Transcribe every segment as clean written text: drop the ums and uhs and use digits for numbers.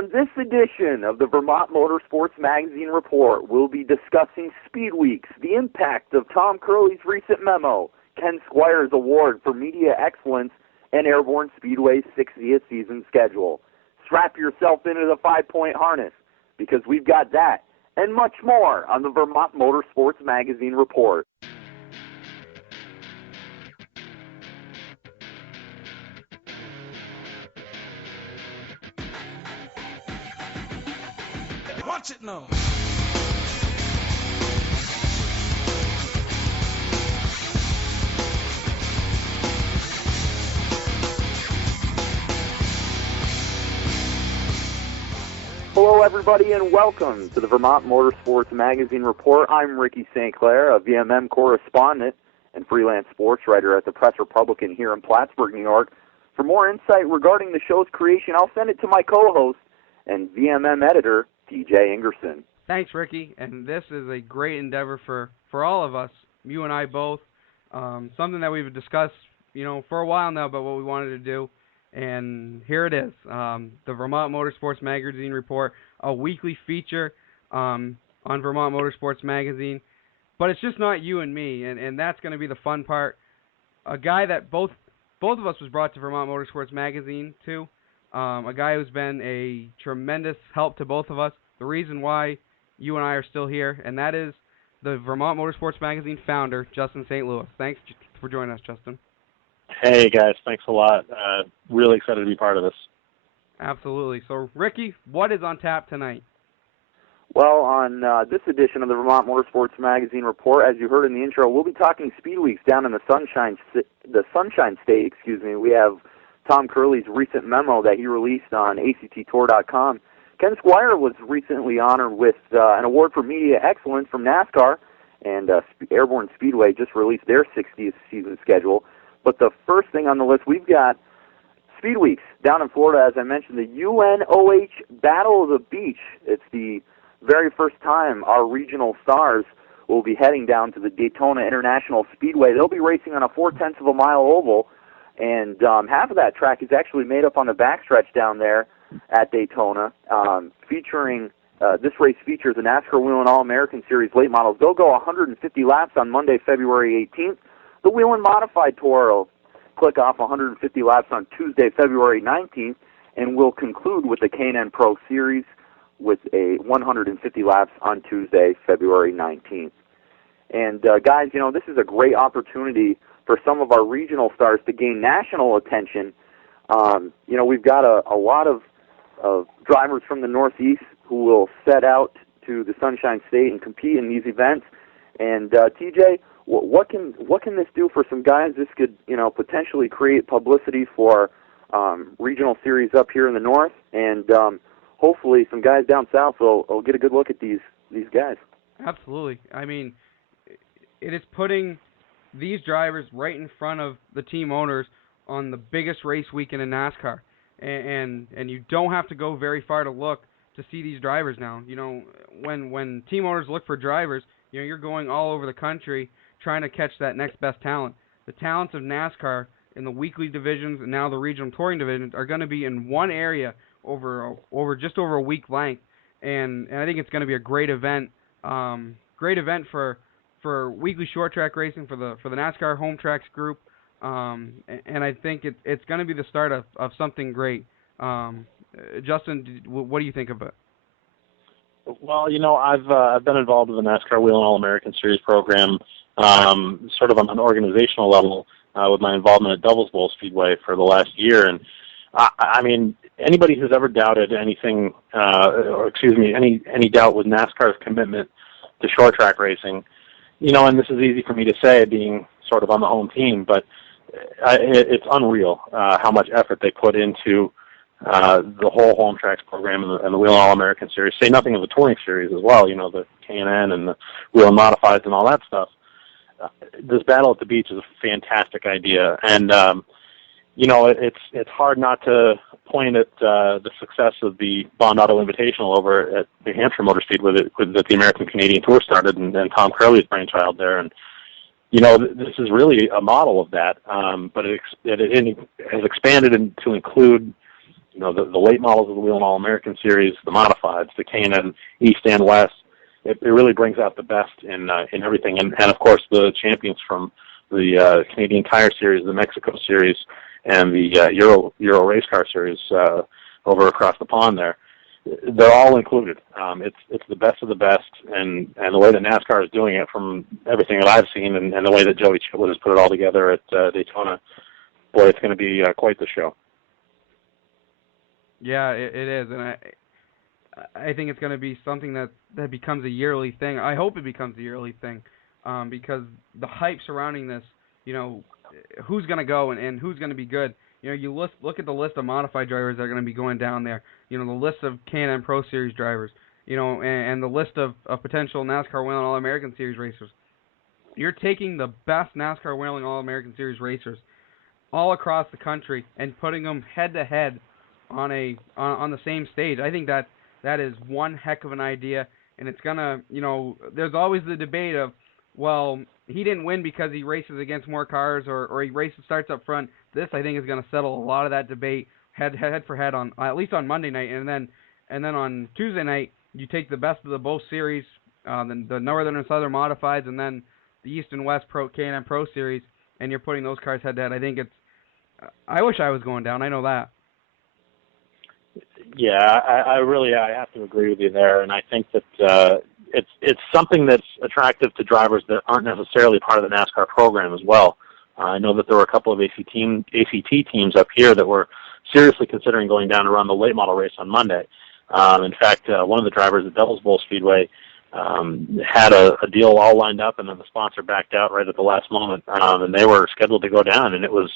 On this edition of the Vermont Motorsports Magazine Report, we'll be discussing Speed Weeks, the impact of Tom Curley's recent memo, Ken Squire's award for media excellence, and Airborne Speedway's 60th season schedule. Strap yourself into the 5-point harness, because we've got that and much more on the Vermont Motorsports Magazine Report. Watch it now. Hello, everybody, and welcome to the Vermont Motorsports Magazine Report. I'm Ricky St. Clair, a VMM correspondent and freelance sports writer at the Press Republican here in Plattsburgh, New York. For more insight regarding the show's creation, I'll send it to my co-host and VMM Editor TJ Ingerson. Thanks, Ricky, and this is a great endeavor for all of us, you and I both. Something that we've discussed, for a while now about what we wanted to do. And here it is, the Vermont Motorsports Magazine Report, a weekly feature on Vermont Motorsports Magazine. But it's just not you and me, and that's going to be the fun part. A guy that both of us was brought to Vermont Motorsports Magazine to, a guy who's been a tremendous help to both of us, the reason why you and I are still here, and that is the Vermont Motorsports Magazine founder, Justin St. Thanks for joining us, Justin. Hey, guys. Thanks a lot. Really excited to be part of this. Absolutely. So, Ricky, what is on tap tonight? Well, on this edition of the Vermont Motorsports Magazine Report, as you heard in the intro, we'll be talking Speed Weeks down in the Sunshine State. We have Tom Curley's recent memo that he released on ACTTour.com. Ken Squire was recently honored with an award for media excellence from NASCAR, and Airborne Speedway just released their 60th season schedule. But the first thing on the list, we've got Speed Weeks down in Florida, as I mentioned, the UNOH Battle of the Beach. It's the very first time our regional stars will be heading down to the Daytona International Speedway. They'll be racing on a 0.4 of a mile oval, and half of that track is actually made up on the backstretch down there at Daytona, this race features a NASCAR Whelen All-American Series late models. They'll go 150 laps on Monday, February 18th. The Whelen Modified Tour will click off 150 laps on Tuesday, February 19th, and will conclude with the K&N Pro Series with a 150 laps on Tuesday, February 19th. And, guys, this is a great opportunity for some of our regional stars to gain national attention. We've got a lot of drivers from the Northeast who will set out to the Sunshine State and compete in these events. And, TJ, what can this do for some guys? This could, potentially create publicity for regional series up here in the north, and hopefully some guys down south will get a good look at these guys. Absolutely. I mean, it is putting these drivers right in front of the team owners on the biggest race weekend in NASCAR, and you don't have to go very far to look to see these drivers now. When team owners look for drivers, you're going all over the country trying to catch that next best talent. The talents of NASCAR in the weekly divisions and now the regional touring divisions are going to be in one area over just over a week length, and I think it's going to be a great event for weekly short track racing for the NASCAR Home Tracks group, and I think it's going to be the start of something great. Justin, what do you think of it? Well, I've been involved with the NASCAR Whelen All-American Series program, sort of on an organizational level, with my involvement at Devil's Bowl Speedway for the last year. And I mean, anybody who's ever doubted anything, any doubt with NASCAR's commitment to short track racing, and this is easy for me to say, being sort of on the home team, but it's unreal how much effort they put into the whole home tracks program and the Whelen All-American Series. Say nothing of the touring series as well, the K&N and the Whelen Modifieds and all that stuff. This Battle at the Beach is a fantastic idea, and it's hard not to point at the success of the Bond Auto Invitational over at New Hampshire Motor Speedway that the American Canadian Tour started, and Tom Curley's brainchild there. And this is really a model of that, but it has expanded to include the late models of the Wheel and All-American Series, the modifieds, the K&N East and West. It really brings out the best in everything, and of course the champions from the Canadian Tire Series, the Mexico Series, and the Euro Race Car Series over across the pond there. They're all included. It's the best of the best, and the way that NASCAR is doing it, from everything that I've seen, and the way that Joey Chitwood has put it all together at Daytona, boy, it's going to be quite the show. Yeah, it is, and I think it's going to be something that becomes a yearly thing. I hope it becomes a yearly thing, because the hype surrounding this, who's going to go and who's going to be good. You look at the list of modified drivers that are going to be going down there. The list of K&N Pro Series drivers. And the list of potential NASCAR Whelen All-American Series racers. You're taking the best NASCAR Whelen All-American Series racers all across the country and putting them head to head on the same stage. I think that is one heck of an idea, and it's gonna, there's always the debate of, well, he didn't win because he races against more cars or he starts up front. This, I think, is going to settle a lot of that debate head for head on at least on Monday night, and then on Tuesday night you take the best of the both series, the Northern and Southern modifieds, and then the East and West K&N Pro Series, and you're putting those cars head to head. I think I wish I was going down. I know that. Yeah, I have to agree with you there, and I think that it's something that's attractive to drivers that aren't necessarily part of the NASCAR program as well. I know that there were a couple of ACT teams up here that were seriously considering going down to run the late model race on Monday. In fact, one of the drivers at Devil's Bowl Speedway had a deal all lined up, and then the sponsor backed out right at the last moment, and they were scheduled to go down, and it was,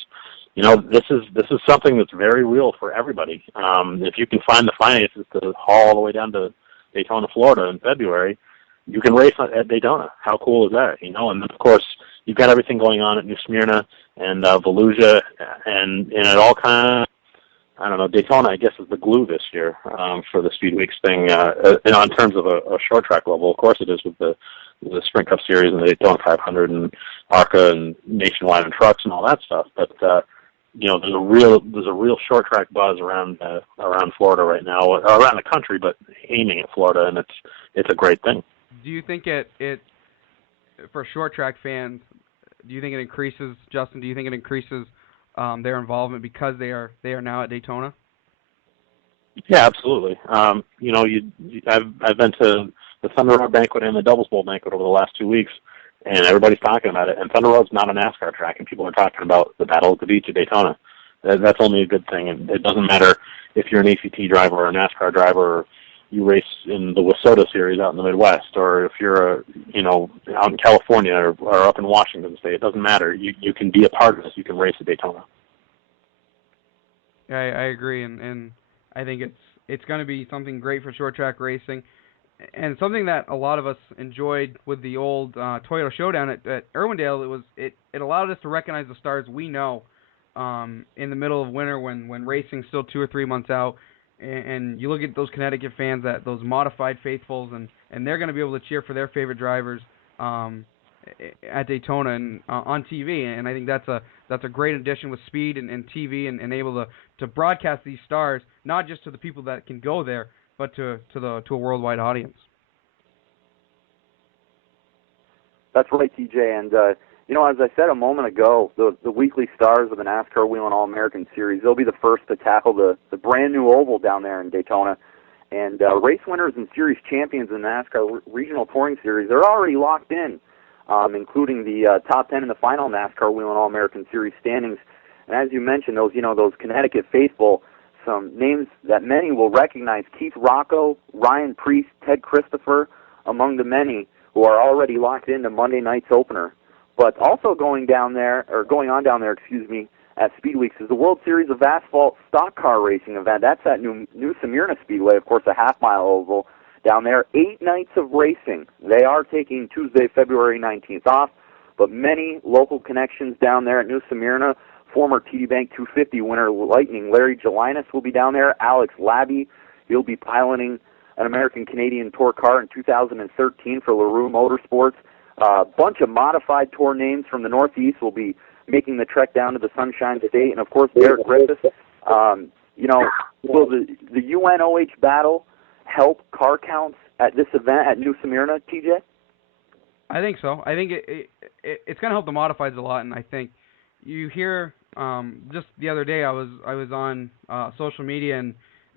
this is something that's very real for everybody. If you can find the finances to haul all the way down to Daytona, Florida in February, you can race at Daytona. How cool is that? And then, of course, you've got everything going on at New Smyrna and Volusia, and it all kind of, I don't know, Daytona, I guess, is the glue this year for the Speed Weeks thing, in terms of a short track level. Of course it is with the Sprint Cup Series and the Daytona 500 and ARCA and Nationwide and trucks and all that stuff. But, there's a real short track buzz around Florida right now, or around the country, but aiming at Florida, and it's a great thing. Do you think it for short track fans, do you think it increases, Justin? Do you think it increases their involvement because they are now at Daytona? Yeah, absolutely. I've been to the Thunder Road banquet and the Doubles Bowl banquet over the last 2 weeks, and everybody's talking about it. And Thunder Road's not a NASCAR track, and people are talking about the Battle at the Beach at Daytona. That's only a good thing, and it doesn't matter if you're an ACT driver or a NASCAR driver, or you race in the WISSOTA Series out in the Midwest, or if you're out in California or up in Washington State. It doesn't matter. You can be a part of this. You can race at Daytona. I agree, and I think it's going to be something great for short track racing, and something that a lot of us enjoyed with the old Toyota Showdown at Irwindale. It allowed us to recognize the stars we know in the middle of winter when racing's still 2 or 3 months out, and you look at those Connecticut fans, those modified faithfuls, and they're going to be able to cheer for their favorite drivers at Daytona and on TV, and I think that's a great addition with speed and TV and able to broadcast these stars, not just to the people that can go there, but to a worldwide audience. That's right, TJ, and as I said a moment ago, the weekly stars of the NASCAR Whelen All-American Series, they'll be the first to tackle the brand new oval down there in Daytona. And race winners and series champions in the NASCAR Regional Touring Series, they're already locked in, including the top 10 in the final NASCAR Whelen All-American Series standings. And as you mentioned, those Connecticut faithful, some names that many will recognize: Keith Rocco, Ryan Priest, Ted Christopher, among the many who are already locked into Monday night's opener. But also going on down there, at Speed Weeks is the World Series of Asphalt Stock Car Racing event. That's at New Smyrna Speedway, of course, a half-mile oval down there. 8 nights of racing. They are taking Tuesday, February 19th off, but many local connections down there at New Smyrna. Former TD Bank 250 winner Lightning Larry Gelinas will be down there. Alex Labby, he'll be piloting an American-Canadian Tour car in 2013 for LaRue Motorsports. A bunch of modified Tour names from the Northeast will be making the trek down to the Sunshine State, and of course Derek Griffiths. Will the UNOH battle help car counts at this event at New Smyrna, TJ? I think so. I think it's going to help the modifieds a lot, and I think you hear just the other day I was on social media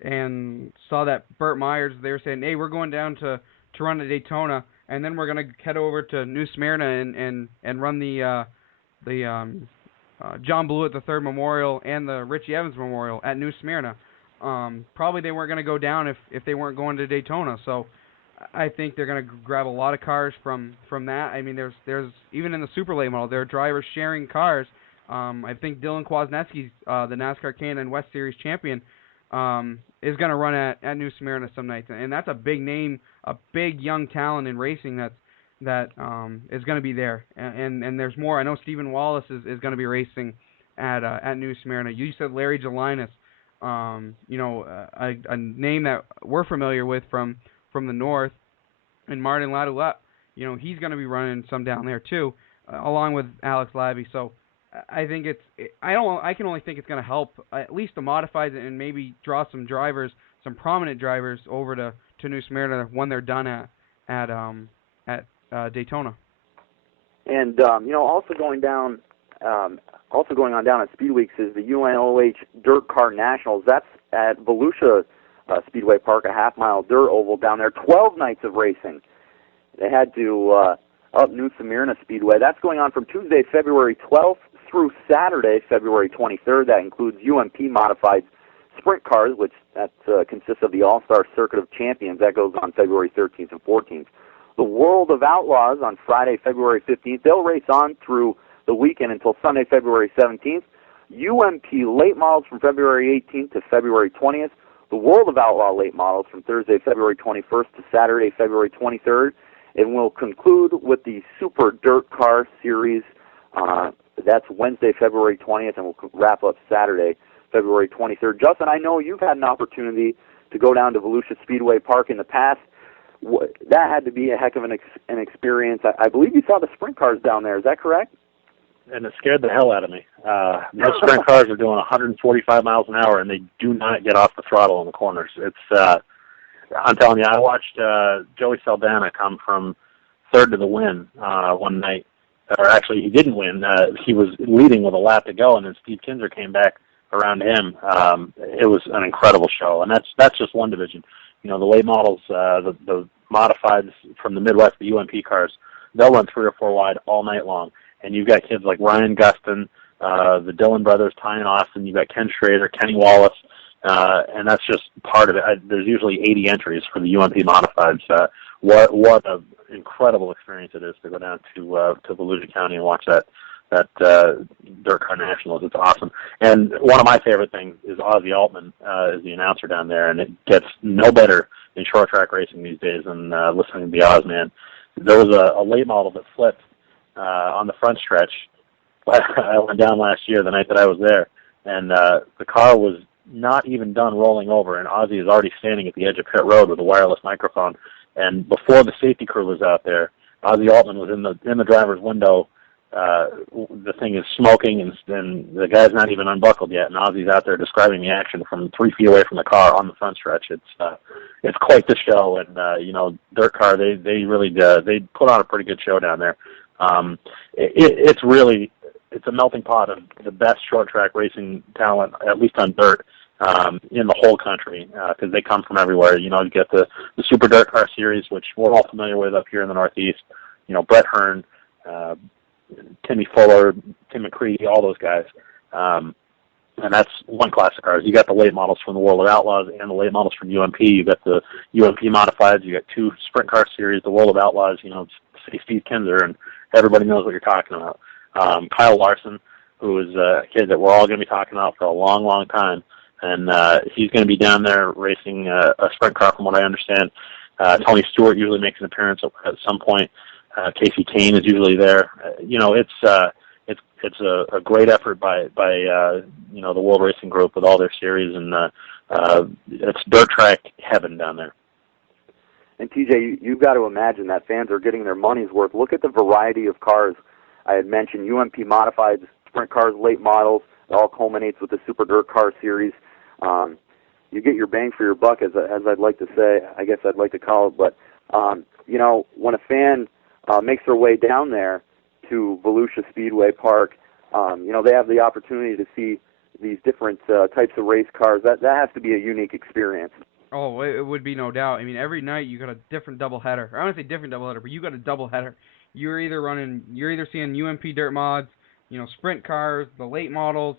and saw that Burt Myers, they were saying, hey, we're going down to run at Daytona, and then we're going to head over to New Smyrna and run the John Blewett III Memorial and the Richie Evans Memorial at New Smyrna. Probably they weren't going to go down if they weren't going to Daytona. So I think they're going to grab a lot of cars from that. I mean, there's even in the super late model, there are drivers sharing cars. I think Dylan Kwasniewski, the NASCAR Canada West Series champion, is going to run at New Smyrna some nights, and that's a big name, a big young talent in racing that is going to be there. And there's more. I know Stephen Wallace is going to be racing at New Smyrna. You said Larry Jelinas, a name that we're familiar with from the north, and Martin Ladouette. He's going to be running some down there too, along with Alex Labby. So I think I can only think it's going to help at least the modifieds and maybe draw some drivers, some prominent drivers over to New Smyrna when they're done at Daytona. And also going on down at Speed Weeks is the UNOH Dirt Car Nationals. That's at Volusia Speedway Park, a half-mile dirt oval down there. 12 nights of racing. They had to up New Smyrna Speedway. That's going on from Tuesday, February 12th through Saturday, February 23rd. That includes UMP modified sprint cars, which consists of the All-Star Circuit of Champions. That goes on February 13th and 14th. The World of Outlaws on Friday, February 15th. They'll race on through the weekend until Sunday, February 17th. UMP late models from February 18th to February 20th. The World of Outlaw late models from Thursday, February 21st to Saturday, February 23rd. And we'll conclude with the Super Dirt Car Series. That's Wednesday, February 20th, and we'll wrap up Saturday, February 23rd. Justin, I know you've had an opportunity to go down to Volusia Speedway Park in the past. That had to be a heck of an experience. I believe you saw the sprint cars down there. Is that correct? And it scared the hell out of me. Those sprint cars are doing 145 miles an hour, and they do not get off the throttle in the corners. I'm telling you, I watched Joey Saldana come from third to the win one night. Or actually, he didn't win. He was leading with a lap to go, and then Steve Kinzer came back around him. It was an incredible show, and that's just one division. The late models, the modifieds from the Midwest, the UMP cars, they'll run 3 or 4 wide all night long. And you've got kids like Ryan Gustin, the Dillon brothers, Ty and Austin. You've got Ken Schrader, Kenny Wallace, and that's just part of it. There's usually 80 entries for the UMP modifieds. What an incredible experience it is to go down to Volusia County and watch that Dirt Car Nationals. It's awesome. And one of my favorite things is Ozzie Altman is the announcer down there, and it gets no better in short track racing these days than listening to the Oz man. There was a late model that flipped on the front stretch. I went down last year, the night that I was there, and the car was not even done rolling over, and Ozzie is already standing at the edge of pit road with a wireless microphone. And before the safety crew was out there, Ozzie Altman was in the driver's window. The thing is smoking, and the guy's not even unbuckled yet, and Ozzie's out there describing the action from 3 feet away from the car on the front stretch. It's quite the show, and Dirt Car, they really they put on a pretty good show down there. It's a melting pot of the best short track racing talent, at least on dirt, in the whole country, because they come from everywhere. You get the Super Dirt Car Series, which we're all familiar with up here in the Northeast. Brett Hearn, Timmy Fuller, Tim McCready, all those guys. And that's one class of cars. You got the late models from the World of Outlaws and the late models from UMP. You got the UMP modifieds. You got 2 sprint car series, the World of Outlaws, say Steve Kinzer, and everybody knows what you're talking about. Kyle Larson, who is a kid that we're all going to be talking about for a long, long time. And he's going to be down there racing a sprint car, from what I understand. Tony Stewart usually makes an appearance at some point. Casey Kane is usually there. It's a great effort by the World Racing Group with all their series, and it's dirt track heaven down there. And TJ, you've got to imagine that fans are getting their money's worth. Look at the variety of cars. I had mentioned UMP modified sprint cars, late models. It all culminates with the Super Dirt Car Series. you get your bang for your buck, as I'd like to say. I guess I'd like to call it. But when a fan makes their way down there to Volusia Speedway Park, they have the opportunity to see these different types of race cars. That has to be a unique experience. Oh, it would be, no doubt. I mean, every night you got a different doubleheader. I don't want to say different doubleheader, but you got a doubleheader. You're either seeing UMP dirt mods, sprint cars, the late models.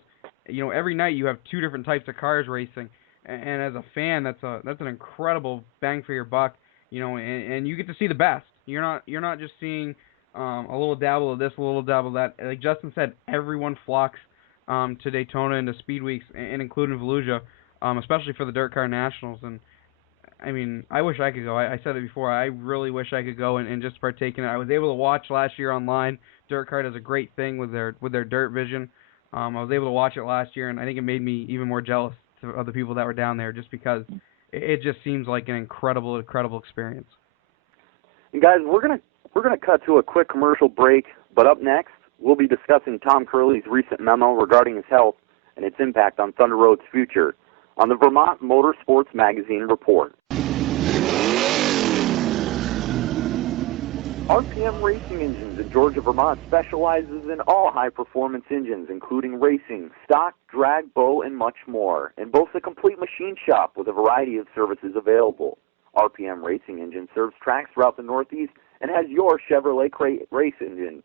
Every night you have two different types of cars racing. And as a fan, that's an incredible bang for your buck. And you get to see the best. You're not just seeing a little dabble of this, a little dabble of that. Like Justin said, everyone flocks to Daytona and to Speed Weeks, and including Volusia, especially for the Dirt Car Nationals. And I mean, I wish I could go. I said it before. I really wish I could go and just partake in it. I was able to watch last year online. Dirt Car does a great thing with their Dirt Vision. I was able to watch it last year, and I think it made me even more jealous of the people that were down there, just because it just seems like an incredible experience. And guys, we're gonna cut to a quick commercial break, but up next we'll be discussing Tom Curley's recent memo regarding his health and its impact on Thunder Road's future on the Vermont Motorsports Magazine Report. RPM Racing Engines in Georgia, Vermont specializes in all high-performance engines, including racing, stock, drag, bow, and much more, and boasts a complete machine shop with a variety of services available. RPM Racing Engine serves tracks throughout the Northeast and has your Chevrolet race engine.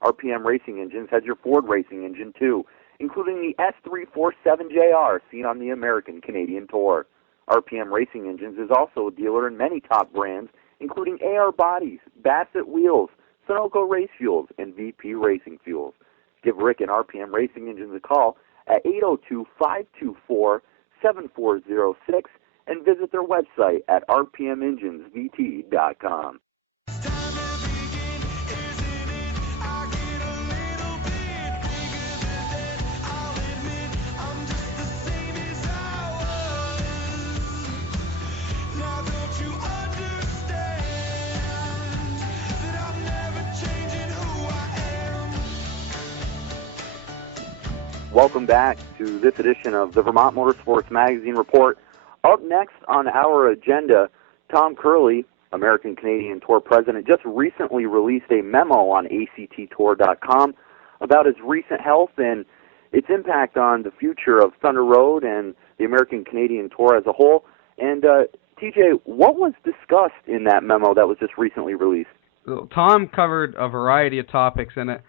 RPM Racing Engines has your Ford racing engine, too, including the S347JR seen on the American Canadian Tour. RPM Racing Engines is also a dealer in many top brands, including AR Bodies, Bassett Wheels, Sunoco Race Fuels, and VP Racing Fuels. Give Rick and RPM Racing Engines a call at 802-524-7406 and visit their website at rpmengines.vt.com. Welcome back to this edition of the Vermont Motorsports Magazine Report. Up next on our agenda, Tom Curley, American Canadian Tour president, just recently released a memo on acttour.com about his recent health and its impact on the future of Thunder Road and the American Canadian Tour as a whole. And TJ, what was discussed in that memo that was just recently released? Tom covered a variety of topics in it,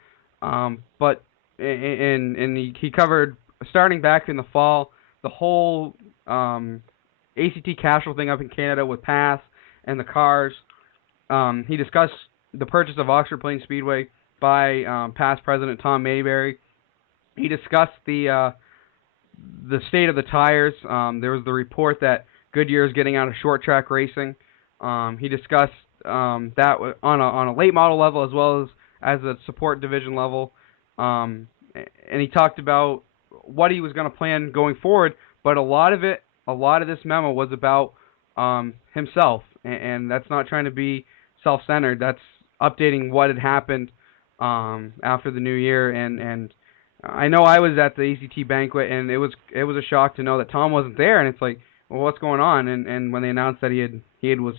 but he covered, starting back in the fall, the whole ACT Casual thing up in Canada with Pass and the cars. He discussed the purchase of Oxford Plains Speedway by past president Tom Mayberry. He discussed the state of the tires. There was the report that Goodyear is getting out of short track racing. He discussed that on a late model level as well as a support division level. And he talked about what he was going to plan going forward, but a lot of this memo was about himself, and that's not trying to be self-centered. That's updating what had happened after the new year. And I know I was at the ACT banquet, and it was a shock to know that Tom wasn't there. And it's like, well, what's going on? And when they announced that he was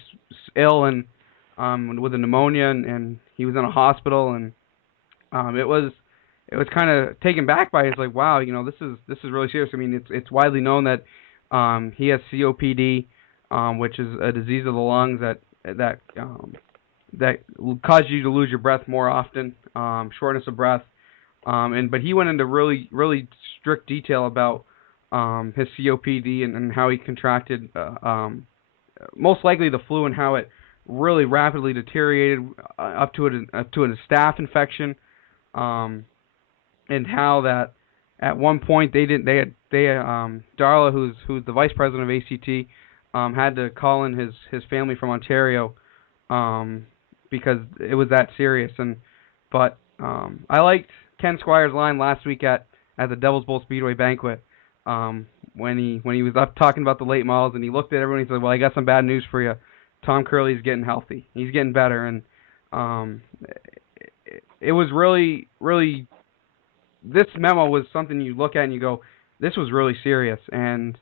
ill and with a pneumonia, and he was in a hospital, and it was kind of taken back by it. It's like, wow, this is really serious. I mean, it's widely known that he has COPD, which is a disease of the lungs that causes you to lose your breath more often, shortness of breath. But he went into really, really strict detail about his COPD and how he contracted most likely the flu, and how it really rapidly deteriorated up to a staph infection. And how that at one point Darla, who's the vice president of ACT, had to call in his family from Ontario because it was that serious. But I liked Ken Squire's line last week at the Devil's Bowl Speedway banquet when he was up talking about the late models, and he looked at everyone and he said, "Well, I got some bad news for you. Tom Curley's getting healthy. He's getting better." And it was really, really, this memo was something you look at and you go, this was really serious. And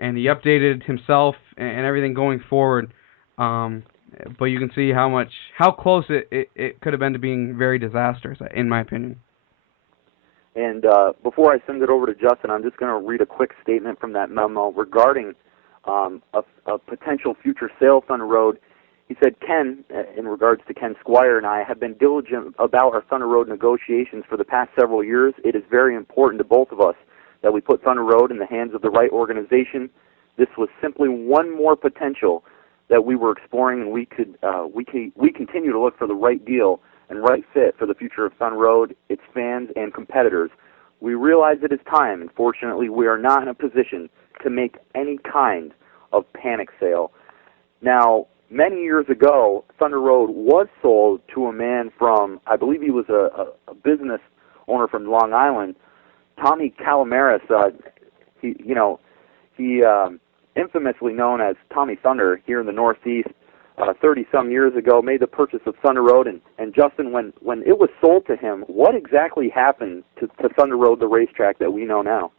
and he updated himself and everything going forward. But you can see how close it could have been to being very disastrous, in my opinion. And before I send it over to Justin, I'm just going to read a quick statement from that memo regarding a potential future sale of Thunder Road. He said, Ken, in regards to Ken Squire and I, have been diligent about our Thunder Road negotiations for the past several years. It is very important to both of us that we put Thunder Road in the hands of the right organization. This was simply one more potential that we were exploring, and we continue to look for the right deal and right fit for the future of Thunder Road, its fans, and competitors. We realize it is time, and fortunately we are not in a position to make any kind of panic sale. Now, many years ago, Thunder Road was sold to a man from, I believe he was a business owner from Long Island, Tommy Calamaris. He infamously known as Tommy Thunder here in the Northeast, 30-some years ago, made the purchase of Thunder Road. And Justin, when it was sold to him, what exactly happened to Thunder Road, the racetrack that we know now?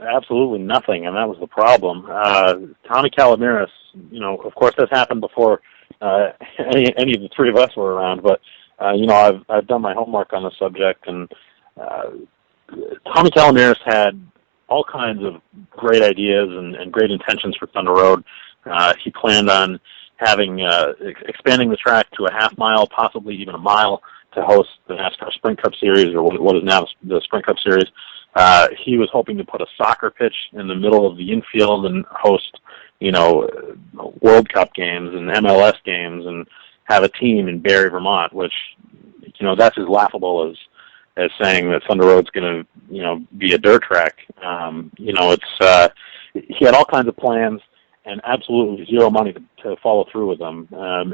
Absolutely nothing, and that was the problem. Tommy Calamaris, of course, this happened before any of the three of us were around, but I've done my homework on the subject, and Tommy Calamaris had all kinds of great ideas and great intentions for Thunder Road. He planned on expanding the track to a half mile, possibly even a mile, to host the NASCAR Sprint Cup Series, or what is now the Sprint Cup Series. He was hoping to put a soccer pitch in the middle of the infield and host, World Cup games and MLS games, and have a team in Barre, Vermont, which, that's as laughable as saying that Thunder Road's going to, be a dirt track. He had all kinds of plans and absolutely zero money to follow through with them.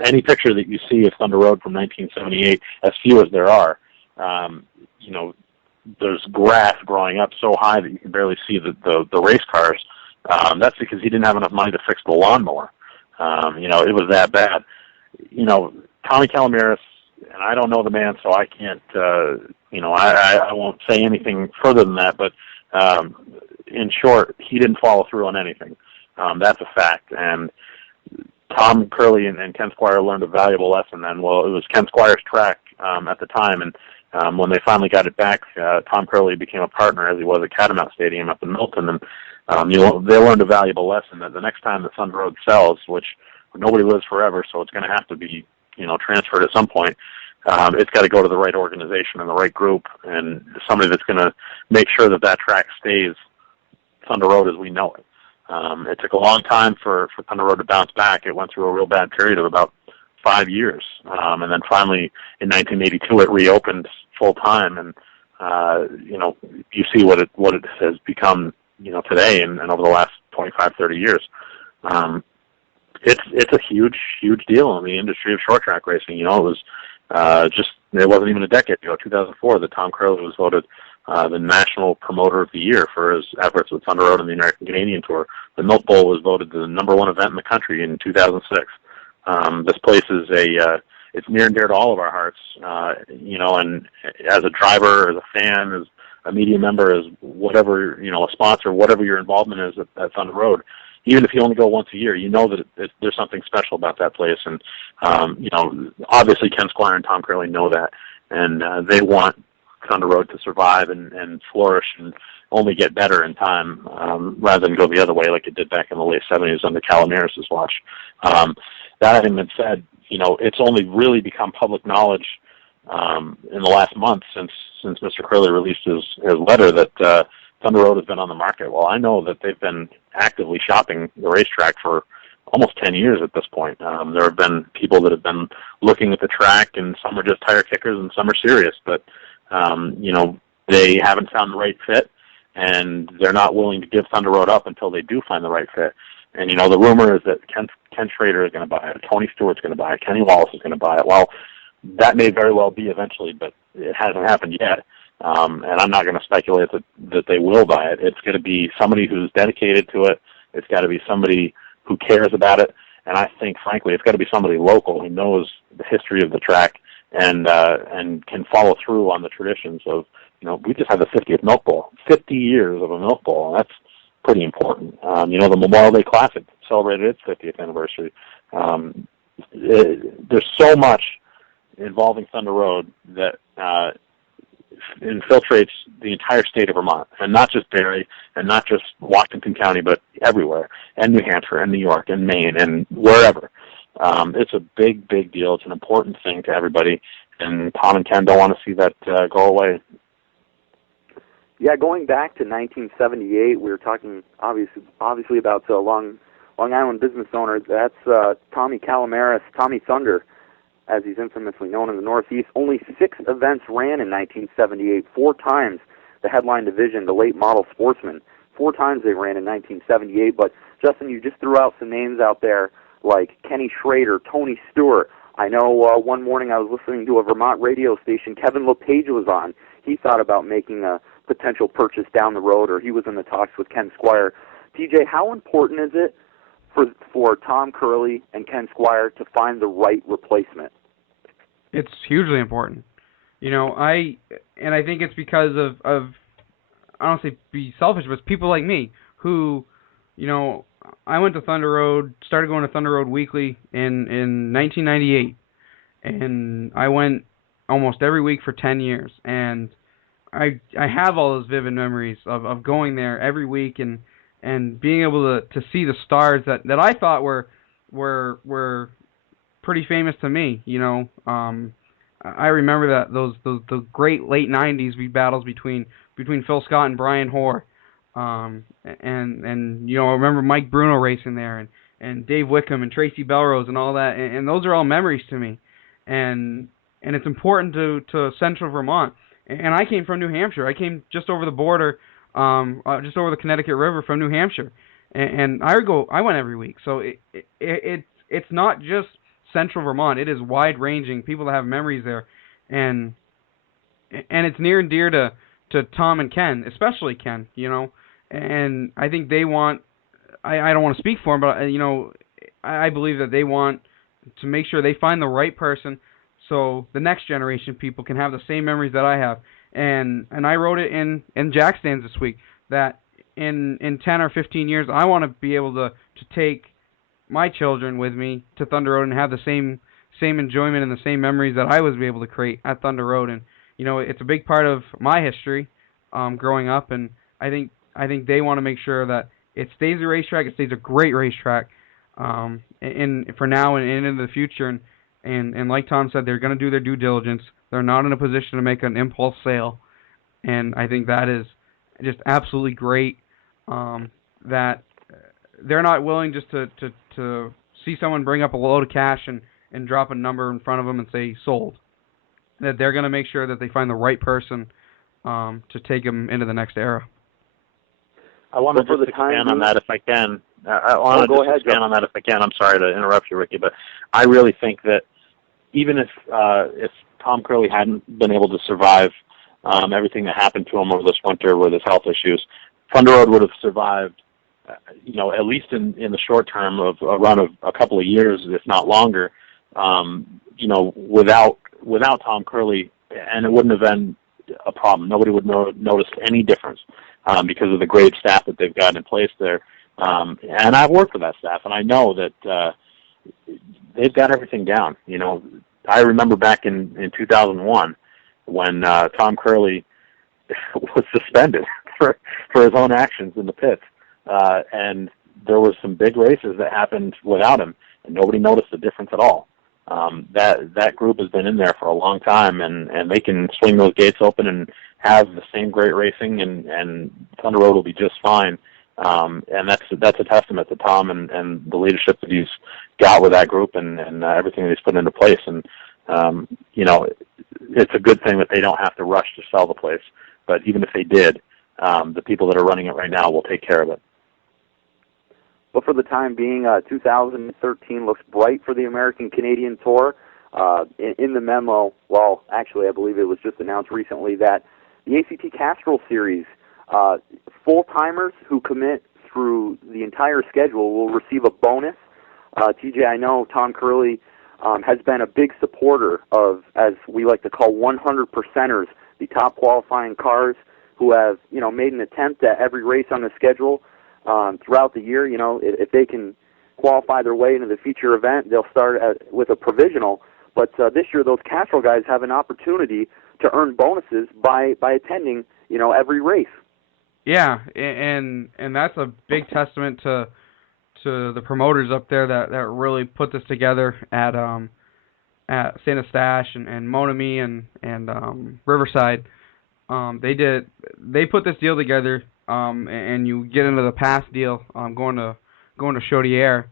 Any picture that you see of Thunder Road from 1978, as few as there are, there's grass growing up so high that you can barely see the race cars. That's because he didn't have enough money to fix the lawnmower. It was that bad. Tommy Calamaris, and I don't know the man, so I can't, I won't say anything further than that, but in short, he didn't follow through on anything. That's a fact. And Tom Curley and Ken Squire learned a valuable lesson then. Well, it was Ken Squire's track at the time, and when they finally got it back, Tom Curley became a partner, as he was at Catamount Stadium up in Milton, and they learned a valuable lesson that the next time that Thunder Road sells, which nobody lives forever, so it's going to have to be transferred at some point, it's got to go to the right organization and the right group, and somebody that's going to make sure that track stays Thunder Road as we know it. It took a long time for Thunder Road to bounce back. It went through a real bad period of about 5 years, and then finally in 1982 it reopened full time, and you see what it has become today and over the last 25, 30 years. It's a huge deal in the industry of short track racing. It was it wasn't even a decade ago, 2004, that Tom Curley was voted the National Promoter of the Year for his efforts with Thunder Road and the American Canadian Tour. The Milk Bowl was voted the #1 event in the country in 2006. This place is it's near and dear to all of our hearts, and as a driver, as a fan, as a media member, as whatever, a sponsor, whatever your involvement is at Thunder Road, even if you only go once a year, that there's something special about that place. And, obviously Ken Squire and Tom Curley know that, and they want Thunder Road to survive and flourish and only get better in time, rather than go the other way like it did back in the late 70s under Calamaris' watch. That having been said, it's only really become public knowledge in the last month since Mr. Curley released his letter that Thunder Road has been on the market. Well, I know that they've been actively shopping the racetrack for almost 10 years at this point. There have been people that have been looking at the track, and some are just tire kickers and some are serious, but they haven't found the right fit, and they're not willing to give Thunder Road up until they do find the right fit. And, the rumor is that Ken Schrader is going to buy it, Tony Stewart's going to buy it, Kenny Wallace is going to buy it. Well, that may very well be eventually, but it hasn't happened yet. And I'm not going to speculate that they will buy it. It's going to be somebody who's dedicated to it. It's got to be somebody who cares about it. And I think, frankly, it's got to be somebody local who knows the history of the track and can follow through on the traditions of, we just had the 50th Milk Bowl, 50 years of a Milk Bowl. pretty important. The Memorial Day Classic celebrated its 50th anniversary. There's so much involving Thunder Road that infiltrates the entire state of Vermont, and not just Barre, and not just Washington County, but everywhere, and New Hampshire, and New York, and Maine, and wherever. It's a big, big deal. It's an important thing to everybody, and Tom and Ken don't want to see that go away. Yeah, going back to 1978, we were talking obviously about Long Island business owner. That's Tommy Calamaris, Tommy Thunder, as he's infamously known in the Northeast. Only 6 events ran in 1978, 4 times the headline division, the late model sportsman. 4 times they ran in 1978. But, Justin, you just threw out some names out there like Kenny Schrader, Tony Stewart. I know one morning I was listening to a Vermont radio station. Kevin LePage was on. He thought about making a potential purchase down the road, or he was in the talks with Ken Squire. TJ, how important is it for Tom Curley and Ken Squire to find the right replacement? It's hugely important. I think it's because of I don't say be selfish, but it's people like me who, I went to Thunder Road, started going to Thunder Road weekly in 1998, and I went almost every week for 10 years, and I have all those vivid memories of going there every week and being able to see the stars that I thought were pretty famous to me. I remember that the great late '90s battles between Phil Scott and Brian Hoare, and I remember Mike Bruno racing there, and Dave Wickham and Tracy Belrose and all that, and those are all memories to me, and it's important to Central Vermont. And I came from New Hampshire. I came just over the border, just over the Connecticut River from New Hampshire, and I went every week. So it's not just Central Vermont. It is wide ranging. People that have memories there, and it's near and dear to Tom and Ken, especially Ken. And I think they want. I don't want to speak for them, but I believe that they want to make sure they find the right person, so the next generation people can have the same memories that I have. And I wrote it in Jack Stands this week that in 10 or 15 years, I want to be able to take my children with me to Thunder Road and have the same enjoyment and the same memories that I was able to create at Thunder Road. And it's a big part of my history growing up, and I think they want to make sure that it stays a racetrack, it stays a great racetrack for now and into the future. And like Tom said, they're going to do their due diligence. They're not in a position to make an impulse sale. And I think that is just absolutely great, that they're not willing just to see someone bring up a load of cash and drop a number in front of them and say sold. That they're going to make sure that they find the right person to take them into the next era. I want to just expand on that if I can. I want to expand on that if I can. I'm sorry to interrupt you, Ricky, but I really think that even if Tom Curley hadn't been able to survive everything that happened to him over this winter with his health issues, Thunder Road would have survived, at least in the short term of a run of a couple of years, if not longer, without Tom Curley, and it wouldn't have been a problem. Nobody would notice any difference because of the great staff that they've got in place there. And I've worked with that staff, and I know that they've got everything down. I remember back in 2001 when Tom Curley was suspended for his own actions in the pits, and there were some big races that happened without him, and nobody noticed the difference at all. That group has been in there for a long time, and they can swing those gates open and have the same great racing, and Thunder Road will be just fine. And that's a testament to Tom and the leadership that he's got with that group and everything that he's put into place. And it's a good thing that they don't have to rush to sell the place. But even if they did, the people that are running it right now will take care of it. Well, for the time being, 2013 looks bright for the American-Canadian Tour. In the memo, well, actually, I believe it was just announced recently that the ACT Castrol Series, full-timers who commit through the entire schedule will receive a bonus. TJ, I know Tom Curley has been a big supporter of, as we like to call, 100%ers, the top qualifying cars who have, made an attempt at every race on the schedule. throughout the year. If they can qualify their way into the feature event, they'll start with a provisional. But this year, those Castrol guys have an opportunity to earn bonuses by attending, every race. Yeah, and that's a big testament to the promoters up there that really put this together at St. Eustache and Monami and Riverside. They put this deal together, and you get into the pass deal, going to Chaudière,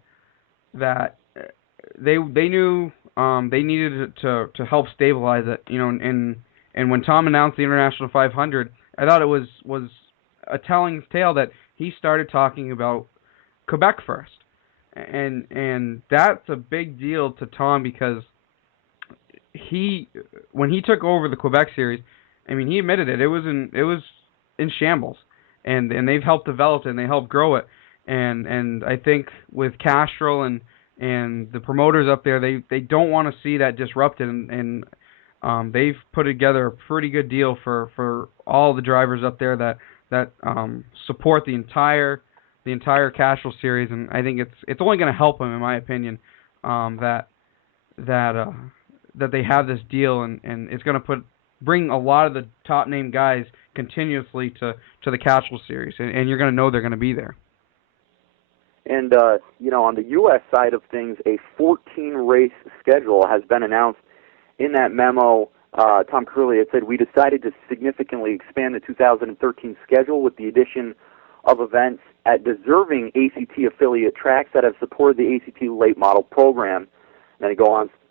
that they knew they needed to help stabilize it, and when Tom announced the International 500, I thought it was a telling tale that he started talking about Quebec first, and that's a big deal to Tom, because when he took over the Quebec series, I mean, he admitted it was in shambles, and they've helped develop it and they helped grow it, and I think with Castrol and the promoters up there, they don't want to see that disrupted, and they've put together a pretty good deal for all the drivers up there that support the entire Castrol series, and I think it's only going to help them, in my opinion, that they have this deal, and it's going to bring a lot of the top name guys continuously to the Castrol series, and you're going to know they're going to be there. And on the U.S. side of things, a 14-race schedule has been announced. In that memo, Tom Curley had said, "We decided to significantly expand the 2013 schedule with the addition of events at deserving ACT affiliate tracks that have supported the ACT late model program." And then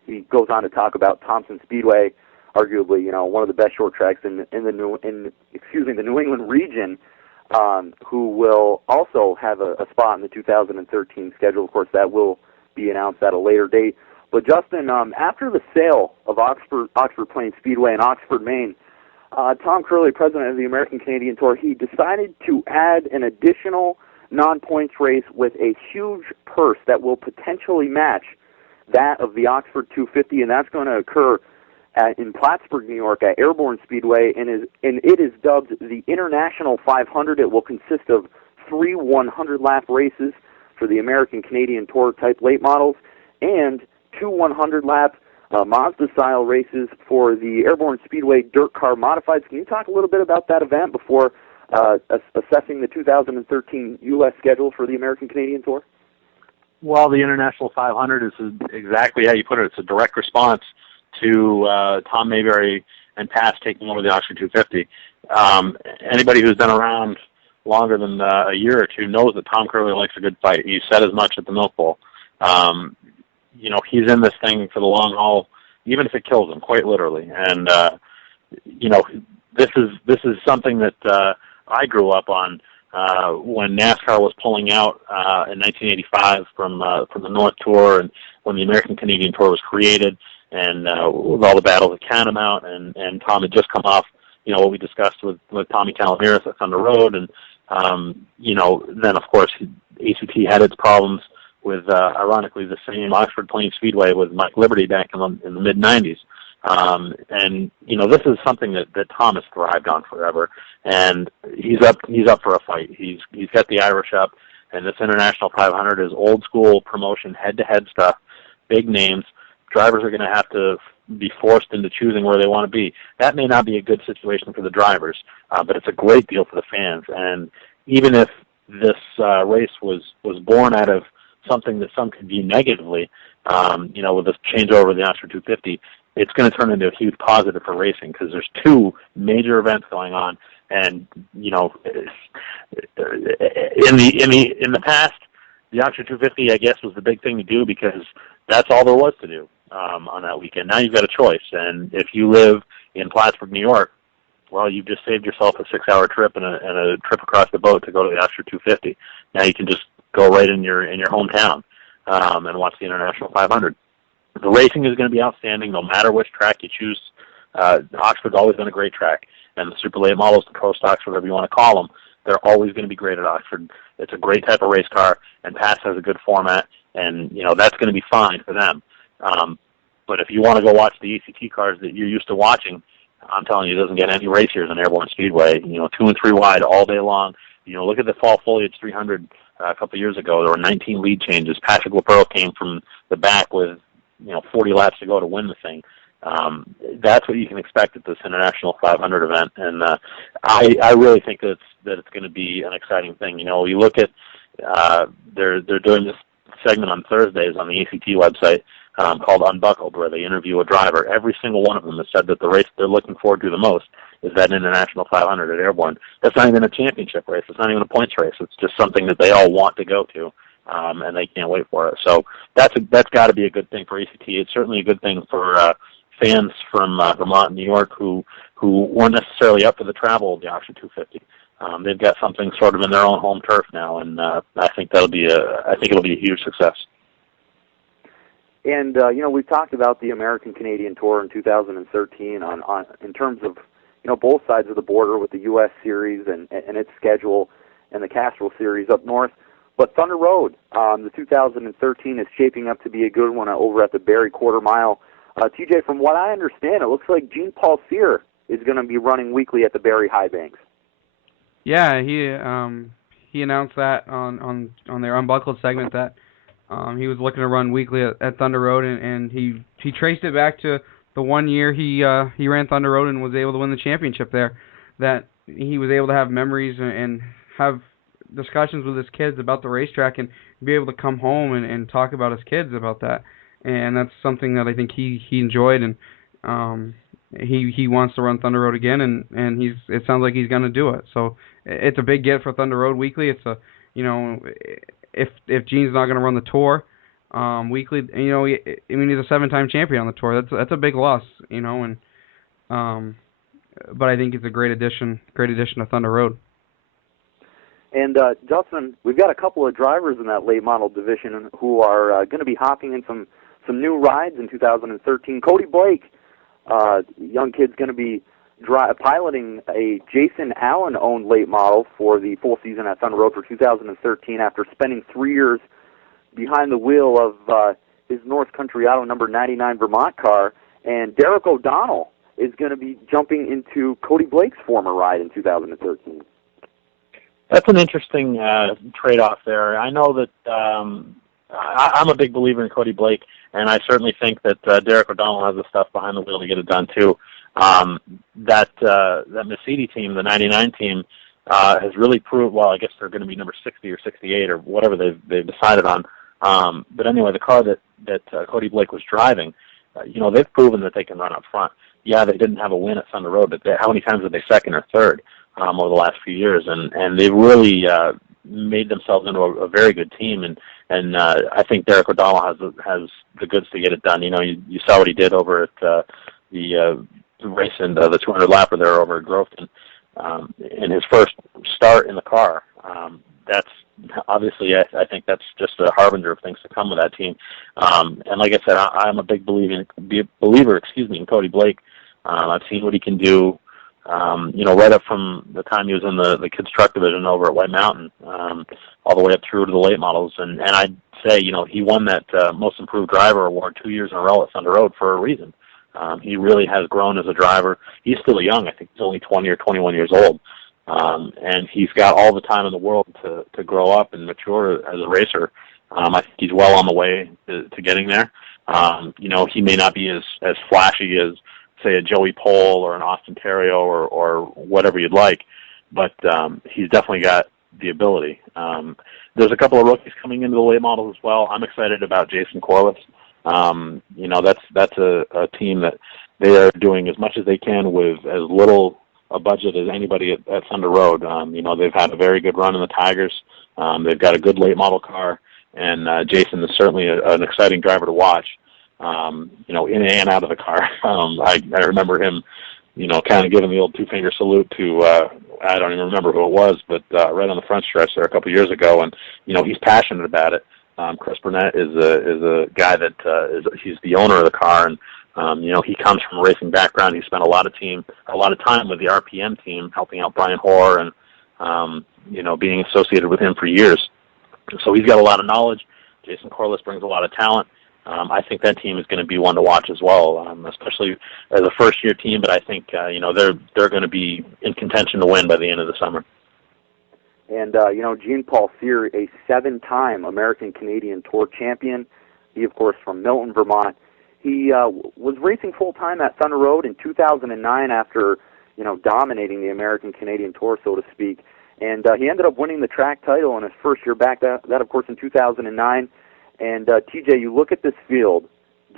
he goes on to talk about Thompson Speedway, arguably, one of the best short tracks in the New England region, who will also have a spot in the 2013 schedule. Of course, that will be announced at a later date. But Justin, after the sale of Oxford Plains Speedway in Oxford, Maine, Tom Curley, president of the American Canadian Tour, he decided to add an additional non-points race with a huge purse that will potentially match that of the Oxford 250, and that's going to occur in Plattsburgh, New York, at Airborne Speedway, and it is dubbed the International 500. It will consist of 3 100-lap races for the American Canadian Tour type late models and 2 100-lap Mazda-style races for the Airborne Speedway Dirt Car Modifieds. Can you talk a little bit about that event before assessing the 2013 U.S. schedule for the American Canadian Tour? Well, the International 500 is exactly how you put it. It's a direct response to Tom Mayberry and Pass taking over the Oxford 250. Anybody who's been around longer than a year or two knows that Tom Curley likes a good fight. He said as much at the Milk Bowl. He's in this thing for the long haul, even if it kills him, quite literally. And this is something that I grew up on when NASCAR was pulling out in 1985 from the North Tour, and when the American Canadian Tour was created, and with all the battles at Catamount, and Tom had just come off, what we discussed with Tommy Talamiris at Thunder Road, and then of course ACT had its problems with, ironically, the same Oxford Plains Speedway with Mike Liberty back in the mid-'90s. This is something that Tom has thrived on forever, and he's up for a fight. He's got the Irish up, and this International 500 is old school promotion, head-to-head stuff, big names. Drivers are going to have to be forced into choosing where they want to be. That may not be a good situation for the drivers, but it's a great deal for the fans. And even if this race was born out of something that some could view negatively, with this changeover of the Oxford 250, it's going to turn into a huge positive for racing, because there's 2 major events going on. And in the past, the Oxford 250, I guess, was the big thing to do because that's all there was to do on that weekend. Now you've got a choice, and if you live in Plattsburgh, New York, well, you've just saved yourself a 6-hour trip and a trip across the boat to go to the Oxford 250. Now you can just go right in your hometown and watch the International 500. The racing is going to be outstanding no matter which track you choose. Oxford's always been a great track, and the Super Late models, the Pro Stocks, whatever you want to call them, they're always going to be great at Oxford. It's a great type of race car, and Pass has a good format, and that's going to be fine for them. But if you want to go watch the ACT cars that you're used to watching, I'm telling you, it doesn't get any racier than Airborne Speedway. 2 and 3 wide all day long. look at the Fall Foliage 300 a couple of years ago. There were 19 lead changes. Patrick LaPearl came from the back with 40 laps to go to win the thing. That's what you can expect at this International 500 event, and I really think that it's going to be an exciting thing. You look at they're doing this segment on Thursdays on the ACT website called Unbuckled, where they interview a driver. Every single one of them has said that the race they're looking forward to the most is that International 500 at Airborne. That's not even a championship race. It's not even a points race. It's just something that they all want to go to, and they can't wait for it. So that's got to be a good thing for ACT. It's certainly a good thing for fans from Vermont and New York who weren't necessarily up for the travel of the Auction 250. They've got something sort of in their own home turf now, and I think it'll be a huge success. And we've talked about the American Canadian Tour in 2013 on in terms of both sides of the border with the U.S. Series and its schedule and the Castrol Series up north. But Thunder Road, the 2013 is shaping up to be a good one over at the Barrie Quarter Mile. TJ, from what I understand, it looks like Jean-Paul Cyr is going to be running weekly at the Barrie High Banks. Yeah, he announced that on their Unbuckled segment that he was looking to run weekly at Thunder Road, and he traced it back to the 1 year he ran Thunder Road and was able to win the championship there. That he was able to have memories and have discussions with his kids about the racetrack and be able to come home and talk about his kids about that. And that's something that I think he enjoyed, and he wants to run Thunder Road again, and it sounds like he's going to do it. So it's a big get for Thunder Road weekly. It's a if Gene's not going to run the tour weekly, he's a 7-time champion on the tour. That's a big loss, and but I think it's a great addition to Thunder Road. And Justin, we've got a couple of drivers in that late model division who are going to be hopping in some new rides in 2013. Cody Blake, young kid's going to be piloting a Jason Allen-owned late model for the full season at Thunder Road for 2013 after spending 3 years behind the wheel of his North Country Auto number 99 Vermont car. And Derek O'Donnell is going to be jumping into Cody Blake's former ride in 2013. That's an interesting trade-off there. I know that I'm a big believer in Cody Blake, and I certainly think that Derek O'Donnell has the stuff behind the wheel to get it done too. That Mercedes team, the 99 team, has really proved. Well, I guess they're going to be number 60 or 68 or whatever they've decided on. But anyway, the car that Cody Blake was driving, they've proven that they can run up front. Yeah, they didn't have a win at Thunder Road, but how many times were they second or third over the last few years? And they've really made themselves into a very good team, and I think Derek O'Donnell has the goods to get it done. You saw what he did over at the race in the 200 lapper there over at Groveton in his first start in the car. That's obviously I think that's just a harbinger of things to come with that team. And like I said, I'm a big believer in Cody Blake. I've seen what he can do. Right up from the time he was in the kids truck division over at White Mountain, all the way up through to the late models. And I'd say, he won that Most Improved Driver award 2 years in a row at Thunder Road for a reason. He really has grown as a driver. He's still young. I think he's only 20 or 21 years old. And he's got all the time in the world to grow up and mature as a racer. I think he's well on the way to getting there. He may not be as flashy as, say, a Joey Pole or an Austin Terrio or whatever you'd like, but he's definitely got the ability. There's a couple of rookies coming into the late models as well. I'm excited about Jason Corliss. That's a team that they are doing as much as they can with as little a budget as anybody at Thunder Road. They've had a very good run in the Tigers. They've got a good late model car, and Jason is certainly an exciting driver to watch. In and out of the car. I remember him, kind of giving the old two-finger salute to, I don't even remember who it was, but right on the front stretch there a couple of years ago, and, he's passionate about it. Chris Burnett is a guy that he's the owner of the car, and, he comes from a racing background. He spent a lot of time with the RPM team, helping out Brian Hoare and, being associated with him for years. So he's got a lot of knowledge. Jason Corliss brings a lot of talent. I think that team is going to be one to watch as well, especially as a first-year team. But I think they're going to be in contention to win by the end of the summer. And, Jean-Paul Cyr, a 7-time American-Canadian Tour champion. He, of course, from Milton, Vermont. He was racing full-time at Thunder Road in 2009 after, dominating the American-Canadian Tour, so to speak. And he ended up winning the track title in his first year back, that of course, in 2009. And, TJ, you look at this field.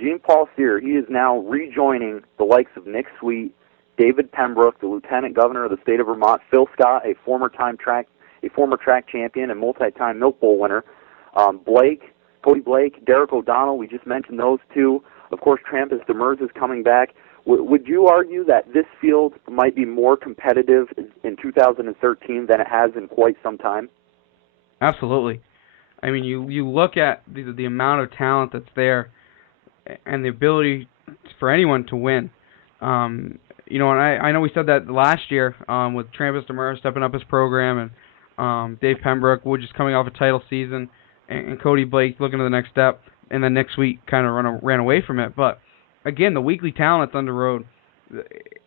Jean-Paul Cyr, he is now rejoining the likes of Nick Sweet, David Pembroke, the Lieutenant Governor of the state of Vermont, Phil Scott, a former track champion and multi-time Milk Bowl winner, Cody Blake, Derek O'Donnell, we just mentioned those two. Of course, Trampus Demers is coming back. Would you argue that this field might be more competitive in 2013 than it has in quite some time? Absolutely. I mean, you look at the amount of talent that's there and the ability for anyone to win. And I know we said that last year with Trampus Demers stepping up his program and Dave Pembroke, Wood just coming off a title season, and Cody Blake looking to the next step, and then next week kind of ran away from it. But again, the weekly talent at Thunder Road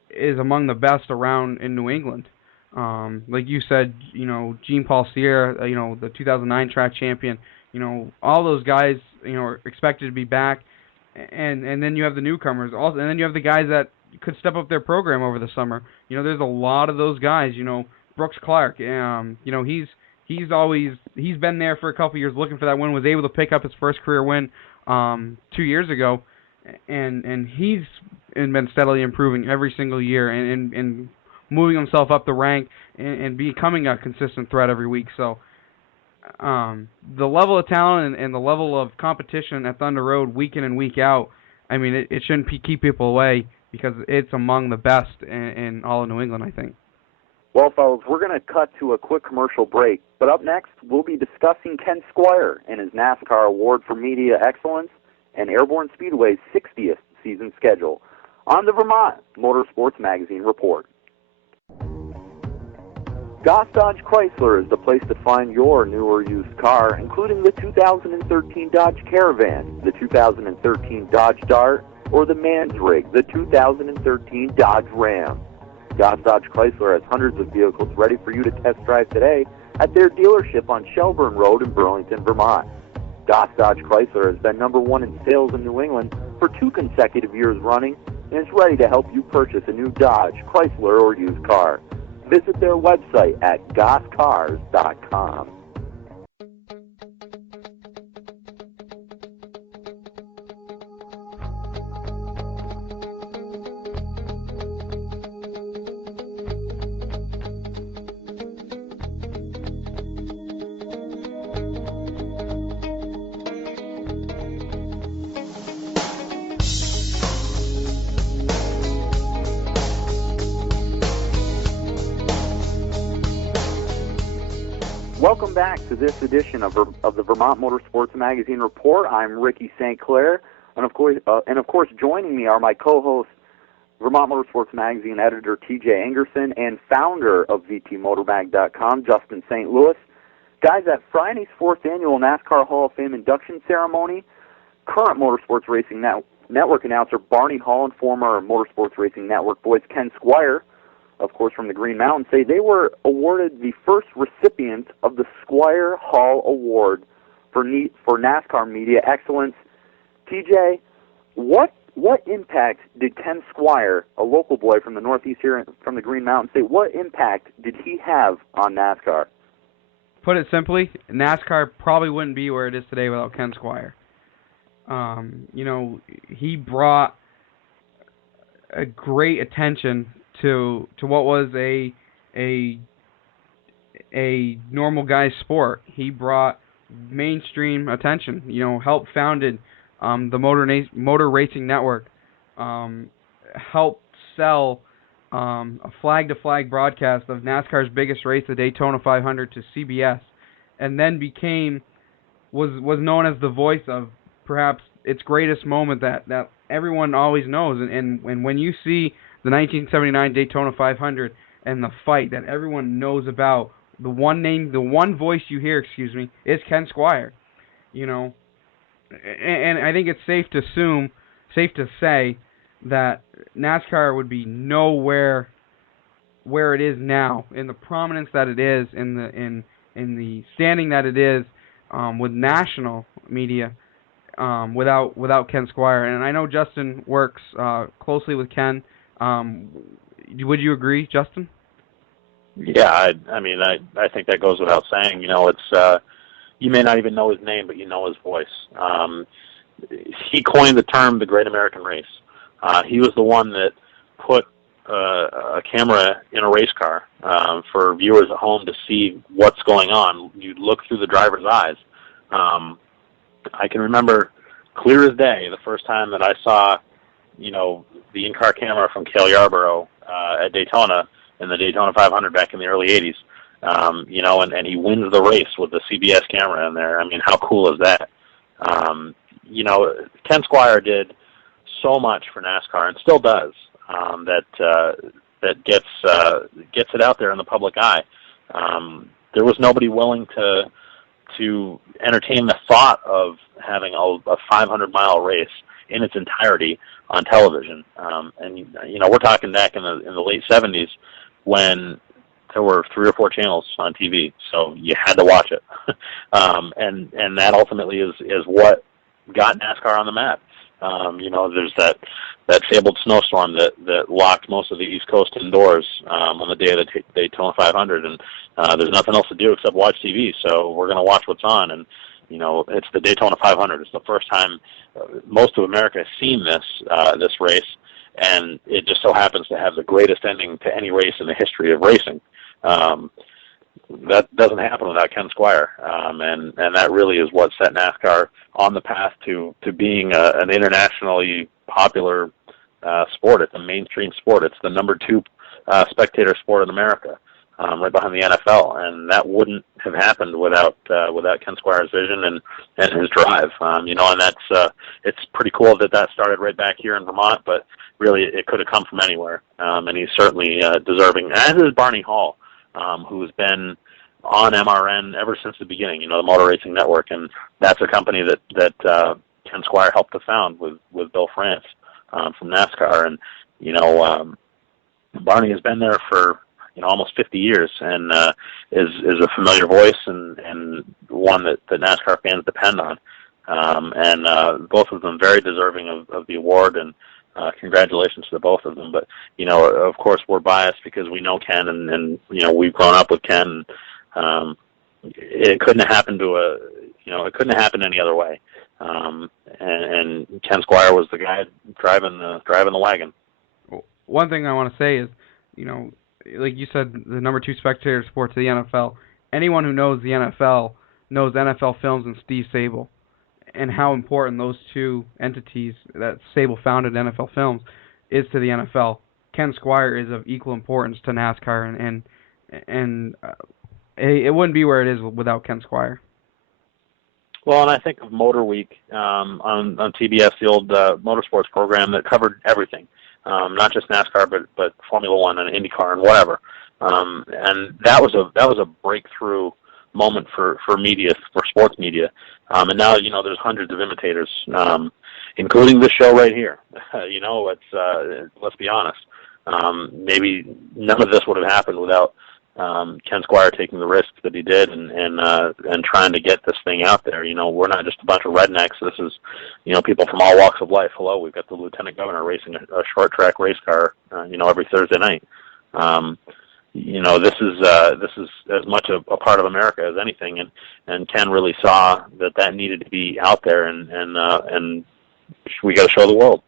is among the best around in New England. Like you said, Jean-Paul Cyr, the 2009 track champion, all those guys, are expected to be back, and then you have the newcomers also, and then you have the guys that could step up their program over the summer. There's a lot of those guys. Brooks Clark, he's been there for a couple years looking for that win. Was able to pick up his first career win 2 years ago, and he's been steadily improving every single year and moving himself up the rank and becoming a consistent threat every week. So the level of talent and the level of competition at Thunder Road week in and week out, I mean, it shouldn't keep people away because it's among the best in all of New England, I think. Well, fellas, we're going to cut to a quick commercial break. But up next, we'll be discussing Ken Squire and his NASCAR Award for Media Excellence and Airborne Speedway's 60th season schedule on the Vermont Motorsports Magazine Report. Goss Dodge Chrysler is the place to find your new or used car, including the 2013 Dodge Caravan, the 2013 Dodge Dart, or the Man's Rig, the 2013 Dodge Ram. Goss Dodge Chrysler has hundreds of vehicles ready for you to test drive today at their dealership on Shelburne Road in Burlington, Vermont. Goss Dodge Chrysler has been #1 in sales in New England for 2 consecutive years running and is ready to help you purchase a new Dodge, Chrysler, or used car. Visit their website at gosscars.com. Welcome back to this edition of the Vermont Motorsports Magazine Report. I'm Ricky St. Clair, and of course, joining me are my co-hosts, Vermont Motorsports Magazine editor TJ Ingerson and founder of VtMotorMag.com, Justin St. Louis. Guys, at Friday's 4th annual NASCAR Hall of Fame induction ceremony, current Motorsports Racing Network announcer Barney Hall and former Motorsports Racing Network voice Ken Squire, of course from the Green Mountain, say they were awarded the first recipient of the Squire Hall Award for NASCAR Media Excellence. TJ, what impact did Ken Squire, a local boy from the Northeast here from the Green Mountain State, what impact did he have on NASCAR? Put it simply, NASCAR probably wouldn't be where it is today without Ken Squire. He brought a great attention to what was a normal guy's sport. He brought mainstream attention. Helped founded the Motor Racing Network. Helped sell a flag-to-flag broadcast of NASCAR's biggest race, the Daytona 500, to CBS, and then was known as the voice of perhaps its greatest moment that everyone always knows. And when you see the 1979 Daytona 500 and the fight that everyone knows about, the one voice you hear, is Ken Squire. And I think it's safe to say that NASCAR would be nowhere where it is now, in the prominence that it is, in in the standing that it is with national media without Ken Squire. And I know Justin works closely with Ken. Would you agree, Justin? Yeah, I think that goes without saying. It's you may not even know his name, but you know his voice. He coined the term "the Great American Race." He was the one that put a camera in a race car for viewers at home to see what's going on. You look through the driver's eyes. I can remember clear as day the first time that I saw, the in-car camera from Cale Yarborough at Daytona in the Daytona 500 back in the early 80s. And he wins the race with the CBS camera in there. I mean, how cool is that? Ken Squire did so much for NASCAR and still does that gets it out there in the public eye. There was nobody willing to entertain the thought of having a 500-mile race in its entirety on television. We're talking back in the late 70s when there were 3 or 4 channels on TV, so you had to watch it. And that ultimately is what got NASCAR on the map. There's that fabled snowstorm that locked most of the East Coast indoors on the day of the Daytona 500, and there's nothing else to do except watch TV, so we're going to watch what's on. And it's the Daytona 500. It's the first time most of America has seen this race, and it just so happens to have the greatest ending to any race in the history of racing. That doesn't happen without Ken Squire, and that really is what set NASCAR on the path to being an internationally popular sport. It's a mainstream sport. It's the number 2 spectator sport in America, right behind the NFL, and that wouldn't have happened without Ken Squire's vision and his drive. And that's it's pretty cool that started right back here in Vermont, but really it could have come from anywhere, and he's certainly deserving, as is Barney Hall, who's been on MRN ever since the beginning, the Motor Racing Network, and that's a company that Ken Squire helped to found with Bill France from NASCAR. And Barney has been there for almost 50 years and is a familiar voice and one that NASCAR fans depend on. And both of them very deserving of the award, and congratulations to both of them. But of course, we're biased because we know Ken, and we've grown up with Ken. It couldn't have happened it couldn't have happened any other way. And Ken Squire was the guy driving the wagon. One thing I want to say is, like you said, the number 2 spectator sport to the NFL. Anyone who knows the NFL knows NFL Films and Steve Sable, and how important those 2 entities that Sable founded, NFL Films, is to the NFL. Ken Squire is of equal importance to NASCAR, and it wouldn't be where it is without Ken Squire. Well, and I think of Motor Week on TBS, the old motorsports program that covered everything, not just NASCAR, but Formula One and IndyCar and whatever. And that was a breakthrough moment for media, for sports media. And now, there's hundreds of imitators, including this show right here. Let's be honest. Maybe none of this would have happened without Ken Squire taking the risks that he did and trying to get this thing out there. We're not just a bunch of rednecks. This is, people from all walks of life. Hello, we've got the lieutenant governor racing a short track race car, every Thursday night. This is as much a part of America as anything, and Ken really saw that needed to be out there, and we got to show the world.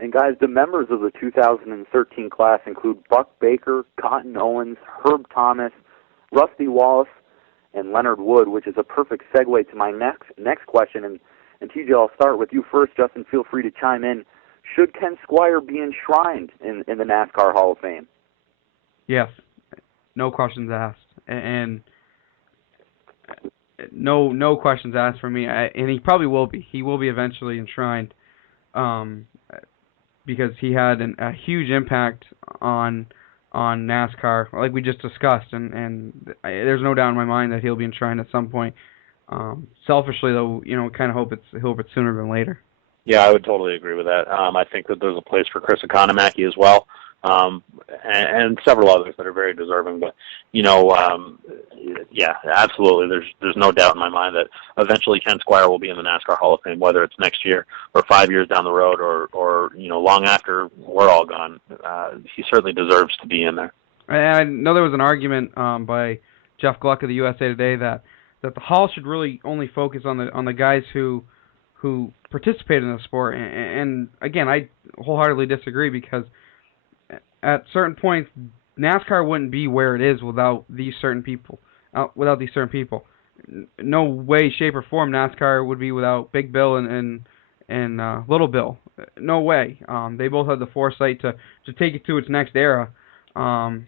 And guys, the members of the 2013 class include Buck Baker, Cotton Owens, Herb Thomas, Rusty Wallace, and Leonard Wood, which is a perfect segue to my next question. And TJ, I'll start with you first. Justin, feel free to chime in. Should Ken Squire be enshrined in the NASCAR Hall of Fame? Yes, no questions asked, and no questions asked for me. And he probably will be. He will be eventually enshrined, because he had a huge impact on NASCAR, like we just discussed, and there's no doubt in my mind that he'll be enshrined at some point. Selfishly, though, kind of hope it's sooner than later. Yeah, I would totally agree with that. I think that there's a place for Chris Economaki as well. and several others that are very deserving. But yeah, absolutely. There's no doubt in my mind that eventually Ken Squire will be in the NASCAR Hall of Fame, whether it's next year or 5 years down the road, or long after we're all gone. He certainly deserves to be in there. I know there was an argument by Jeff Gluck of the USA Today that the Hall should really only focus on the guys who participated in the sport, and again, I wholeheartedly disagree, because at certain points, NASCAR wouldn't be where it is without these certain people. No way, shape, or form NASCAR would be without Big Bill and Little Bill. No way. They both had the foresight to take it to its next era, and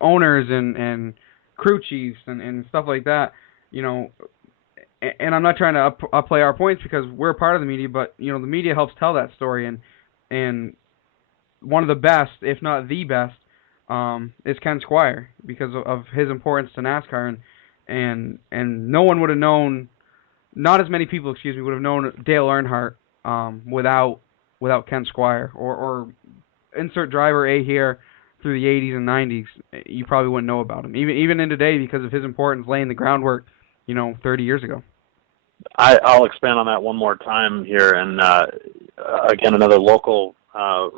owners and crew chiefs and stuff like that. And I'm not trying to upplay our points, because we're part of the media, but the media helps tell that story, and one of the best, if not the best, is Ken Squire, because of his importance to NASCAR, and no one would have known, not as many people, would have known Dale Earnhardt without Ken Squire, or insert driver A here through the 80s and 90s. You probably wouldn't know about him, even in today, because of his importance laying the groundwork 30 years ago. I'll expand on that one more time here, and again, another local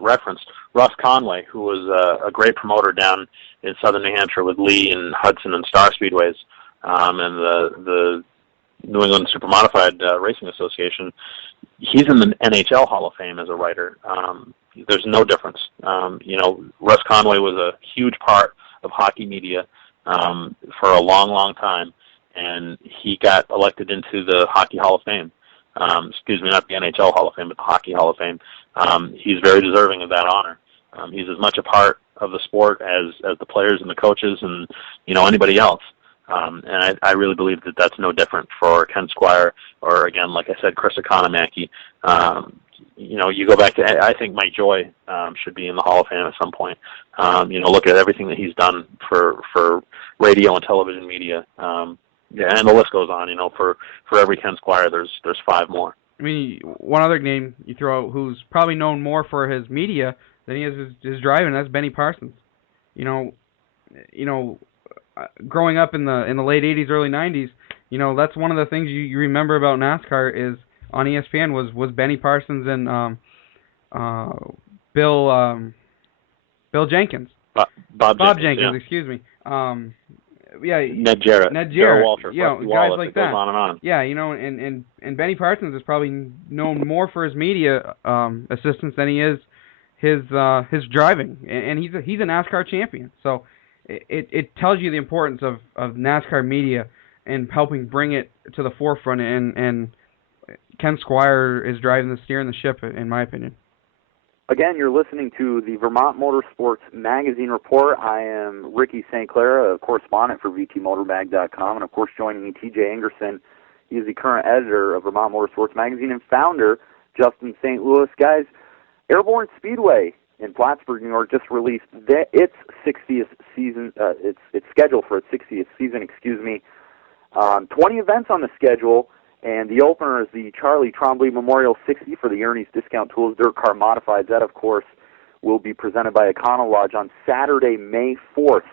reference. Russ Conway, who was a great promoter down in southern New Hampshire with Lee and Hudson and Star Speedways, and the New England Supermodified Racing Association. He's in the NHL Hall of Fame as a writer. There's no difference. Russ Conway was a huge part of hockey media for a long, long time, and he got elected into the Hockey Hall of Fame. Not the NHL Hall of Fame, but the Hockey Hall of Fame. He's very deserving of that honor. He's as much a part of the sport as the players and the coaches and anybody else. And I really believe that that's no different for Ken Squire, or again, like I said, Chris Economaki. You go back to, I think Mike Joy should be in the Hall of Fame at some point. Look at everything that he's done for radio and television media. And the list goes on. For every Ken Squire, there's 5 more. I mean, one other name you throw out who's probably known more for his media than he is his driving, that's Benny Parsons. Growing up in the late 80s, early 90s, that's one of the things you remember about NASCAR is on ESPN was Benny Parsons and Bill Jenkins. Bob Jenkins, yeah. Excuse me. Ned Jarrett, Darrell Waltrip, guys Wallace, like it that. goes on and on. Yeah, and Benny Parsons is probably known more for his media assistance than he is his driving, and he's a NASCAR champion. So it tells you the importance of NASCAR media and helping bring it to the forefront. And Ken Squire is steering the ship, in my opinion. Again, you're listening to the Vermont Motorsports Magazine Report. I am Ricky St. Clair, a correspondent for VtMotorMag.com, and of course joining me, TJ Ingerson. He is the current editor of Vermont Motorsports Magazine and founder, Justin St. Louis. Guys, Airborne Speedway in Plattsburgh, New York, just released its 60th season. It's scheduled for its 60th season. 20 events on the schedule. And the opener is the Charlie Trombley Memorial 60 for the Ernie's Discount Tools Dirt Car Modifieds. That, of course, will be presented by Econo Lodge on Saturday, May 4th.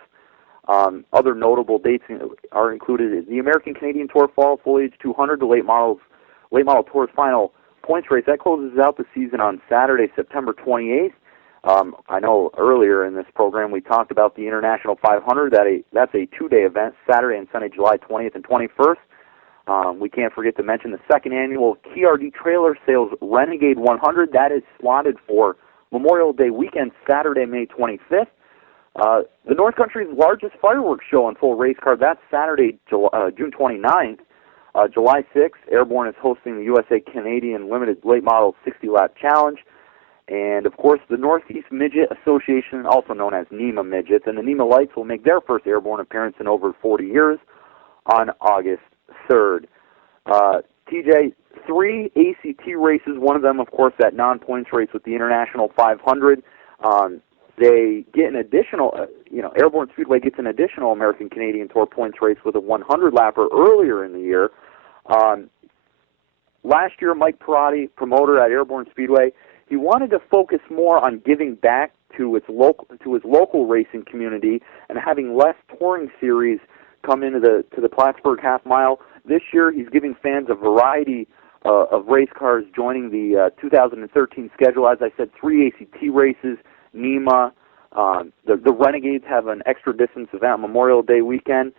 Other notable dates are included the American Canadian Tour Fall Foliage 200, the Late Model Tour's final points race. That closes out the season on Saturday, September 28th. I know earlier in this program we talked about the International 500. That's a 2-day event, Saturday and Sunday, July 20th and 21st. We can't forget to mention the second annual KRD Trailer Sales Renegade 100. That is slotted for Memorial Day weekend, Saturday, May 25th. The North Country's largest fireworks show and full race car, that's Saturday, June 29th. July 6th, Airborne is hosting the USA Canadian Limited Late Model 60-Lap Challenge. And, of course, the Northeast Midget Association, also known as NEMA Midgets, and the NEMA Lights will make their first airborne appearance in over 40 years on August 3rd. TJ, 3 ACT races, one of them, of course, that non-points race with the International 500. They get an additional, Airborne Speedway gets an additional American Canadian Tour points race with a 100-lapper earlier in the year. Last year, Mike Perotti, promoter at Airborne Speedway, he wanted to focus more on giving back to his local racing community and having less touring series come into the Plattsburgh half mile. This year, he's giving fans a variety of race cars joining the 2013 schedule. As I said, 3 ACT races, NEMA. The Renegades have an extra distance event Memorial Day weekend.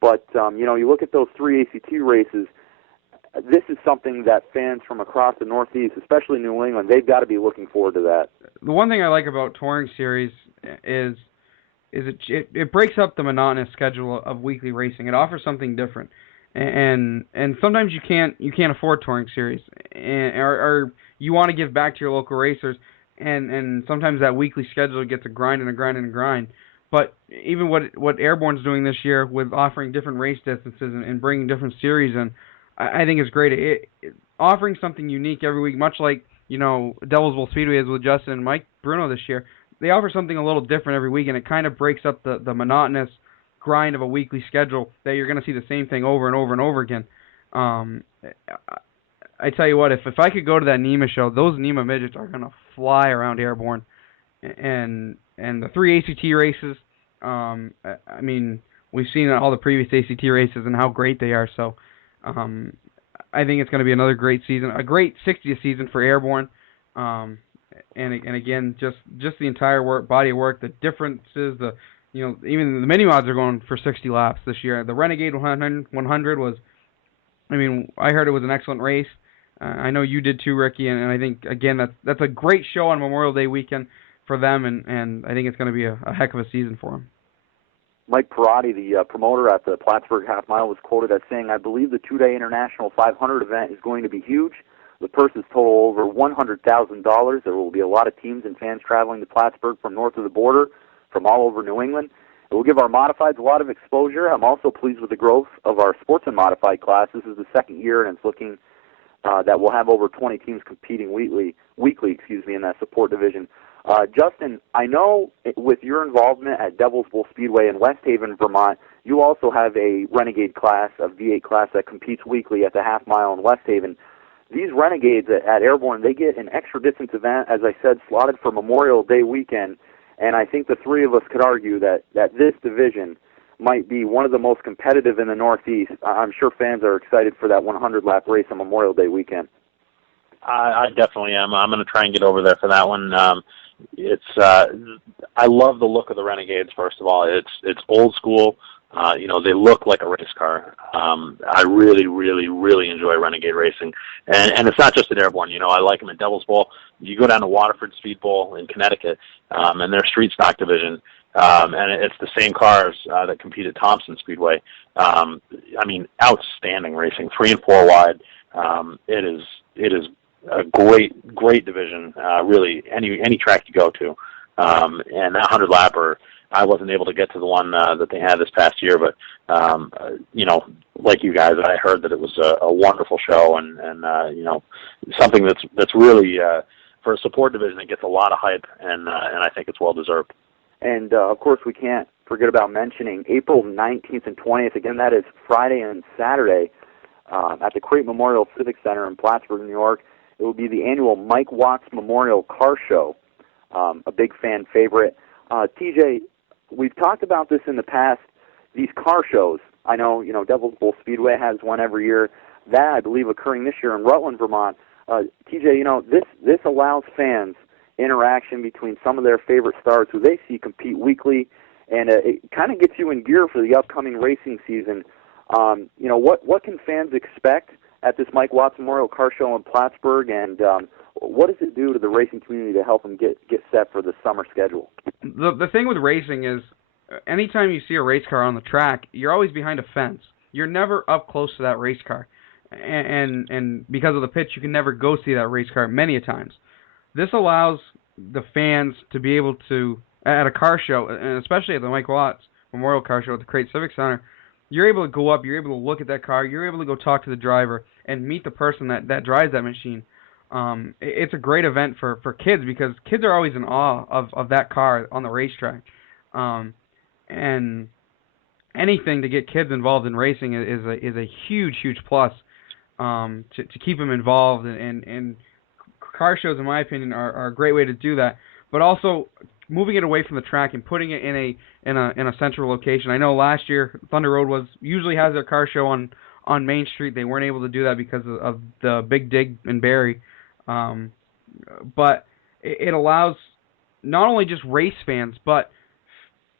But, you look at those 3 ACT races, this is something that fans from across the Northeast, especially New England, they've got to be looking forward to that. The one thing I like about touring series is it breaks up the monotonous schedule of weekly racing. It offers something different, and sometimes you can't afford touring series, or you want to give back to your local racers, and sometimes that weekly schedule gets a grind and a grind and a grind. But even what Airborne's doing this year with offering different race distances and bringing different series in, I think it's great. Offering something unique every week, much like Devil's Bowl Speedway is with Justin and Mike Bruno this year. They offer something a little different every week, and it kind of breaks up the monotonous grind of a weekly schedule that you're going to see the same thing over and over and over again. I tell you what, if I could go to that NEMA show, those NEMA midgets are going to fly around Airborne, and the 3 ACT races. I mean, we've seen all the previous ACT races and how great they are. So. I think it's going to be another great season, a great 60th season for Airborne, and again, just the entire body of work, the differences, even the mini mods are going for 60 laps this year. The Renegade 100 was, I heard it was an excellent race. I know you did too, Ricky, and I think again that's a great show on Memorial Day weekend for them, and I think it's going to be a heck of a season for them. Mike Perotti, the promoter at the Plattsburgh Half Mile, was quoted as saying, "I believe the two-day International 500 event is going to be huge. The purses total over $100,000. There will be a lot of teams and fans traveling to Plattsburgh from north of the border, from all over New England. It will give our modifieds a lot of exposure. I'm also pleased with the growth of our sports and modified class. This is the second year, and it's looking that we'll have over 20 teams competing weekly in that support division." Justin, I know with your involvement at Devil's Bowl Speedway in West Haven, Vermont, you also have a Renegade class, a V8 class that competes weekly at the half mile in West Haven. These Renegades at Airborne, they get an extra distance event, as I said, slotted for Memorial Day weekend, and I think the three of us could argue that this division might be one of the most competitive in the Northeast. I'm sure fans are excited for that 100-lap race on Memorial Day weekend. I definitely am. I'm going to try and get over there for that one. I love the look of the Renegades. First of all, it's old school. They look like a race car. I really, really, really enjoy Renegade racing, and it's not just at Airborne. I like them at Devil's Bowl. You go down to Waterford Speed Bowl in Connecticut, and their street stock division, and it's the same cars that compete at Thompson Speedway. Outstanding racing, 3 and 4 wide. It is a great division, really, any track you go to. And that 100-lapper, I wasn't able to get to the one that they had this past year, but, like you guys, I heard that it was a wonderful show and something that's really, for a support division, it gets a lot of hype, and I think it's well-deserved. And, of course, we can't forget about mentioning April 19th and 20th. Again, that is Friday and Saturday at the Crate Memorial Civic Center in Plattsburgh, New York. It will be the annual Mike Watts Memorial Car Show, a big fan favorite. TJ, we've talked about this in the past, these car shows. I know, Devil's Bowl Speedway has one every year. That, I believe, occurring this year in Rutland, Vermont. TJ, this allows fans interaction between some of their favorite stars who they see compete weekly, and it kind of gets you in gear for the upcoming racing season. What can fans expect at this Mike Watts Memorial Car Show in Plattsburgh, and what does it do to the racing community to help them get set for the summer schedule? The thing with racing is, anytime you see a race car on the track, you're always behind a fence. You're never up close to that race car, and because of the pitch, you can never go see that race car many a times. This allows the fans to be able to, at a car show, and especially at the Mike Watts Memorial Car Show at the Crate Civic Center, you're able to go up, you're able to look at that car, you're able to go talk to the driver and meet the person that drives that machine. It's a great event for kids because kids are always in awe of that car on the racetrack. And anything to get kids involved in racing is a huge plus to keep them involved. And car shows, in my opinion, are a great way to do that. But also moving it away from the track and putting it in a central location. I know last year Thunder Road usually has their car show on Main Street. They weren't able to do that because of the big dig in Barrie. But it allows not only just race fans, but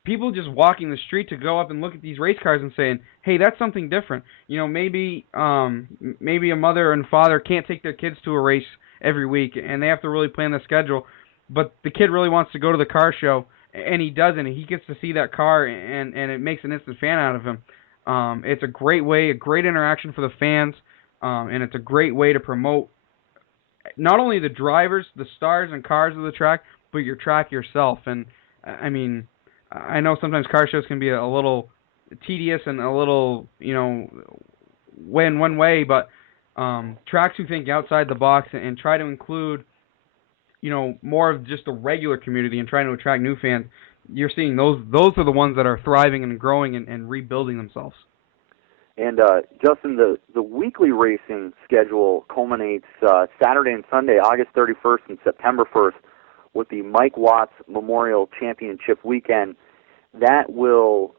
people just walking the street to go up and look at these race cars and saying, hey, that's something different. You know, maybe a mother and father can't take their kids to a race every week, and they have to really plan the schedule, but the kid really wants to go to the car show, and he doesn't, and he gets to see that car, and it makes an instant fan out of him. It's a great way, a great interaction for the fans, and it's a great way to promote not only the drivers, the stars and cars of the track, but your track yourself. And I mean, I know sometimes car shows can be a little tedious and a little, win one way, but tracks who think outside the box and try to include, more of just the regular community and trying to attract new fans, you're seeing those are the ones that are thriving and growing and rebuilding themselves. And Justin, the weekly racing schedule culminates Saturday and Sunday, August 31st and September 1st, with the Mike Watts Memorial Championship weekend. That will,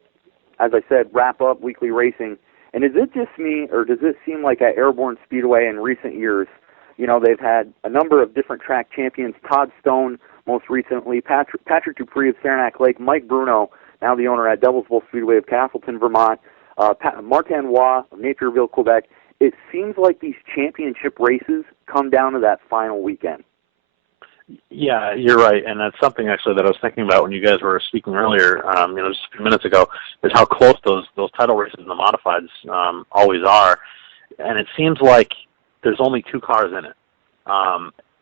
as I said, wrap up weekly racing. And is it just me, or does it seem like at Airborne Speedway in recent years, they've had a number of different track champions, Todd Stone most recently, Patrick Dupree of Saranac Lake, Mike Bruno, now the owner at Devil's Bowl Speedway of Castleton, Vermont, Martin Waugh of Napierville, Quebec. It seems like these championship races come down to that final weekend. Yeah, you're right, and that's something actually that I was thinking about when you guys were speaking earlier, just a few minutes ago, is how close those title races in the modifieds always are, and it seems like there's only two cars in it,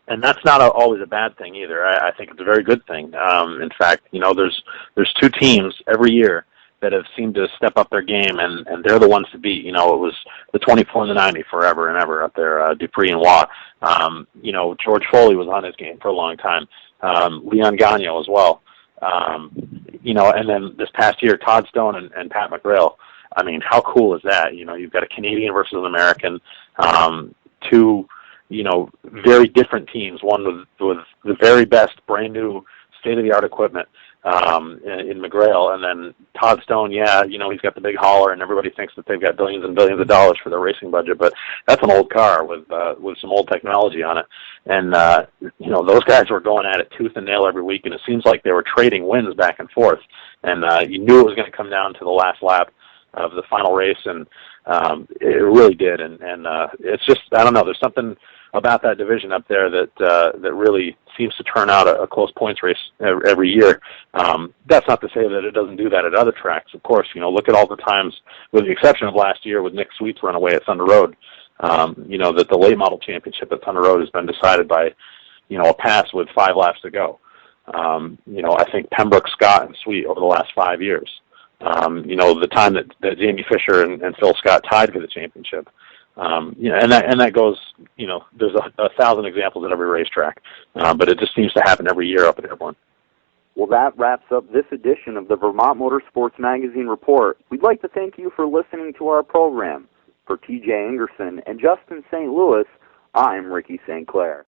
and that's not always a bad thing either. I think it's a very good thing. In fact, there's two teams every year that have seemed to step up their game, and they're the ones to beat. It was the 24 and the 90 forever and ever up there, Dupree and Waugh. George Foley was on his game for a long time. Leon Gagnon as well. And then this past year, Todd Stone and Pat McGrail. I mean, how cool is that? You've got a Canadian versus an American, two, very different teams, one with the very best brand new state-of-the-art equipment, in McGrail, and then Todd Stone, he's got the big hauler, and everybody thinks that they've got billions and billions of dollars for their racing budget, but that's an old car with some old technology on it, and those guys were going at it tooth and nail every week, and it seems like they were trading wins back and forth, and you knew it was going to come down to the last lap of the final race, and it really did, and it's just, I don't know, there's something about that division up there that really seems to turn out a close points race every year. That's not to say that it doesn't do that at other tracks. Of course, look at all the times, with the exception of last year with Nick Sweet's run away at Thunder Road, that the late model championship at Thunder Road has been decided by, a pass with 5 laps to go. I think Pembroke, Scott, and Sweet over the last 5 years. The time that Jamie Fisher and Phil Scott tied for the championship. And that goes, there's a 1,000 examples at every racetrack, but it just seems to happen every year up at Airborne. Well, that wraps up this edition of the Vermont Motorsports Magazine Report. We'd like to thank you for listening to our program. For TJ Ingerson and Justin St. Louis, I'm Ricky St. Clair.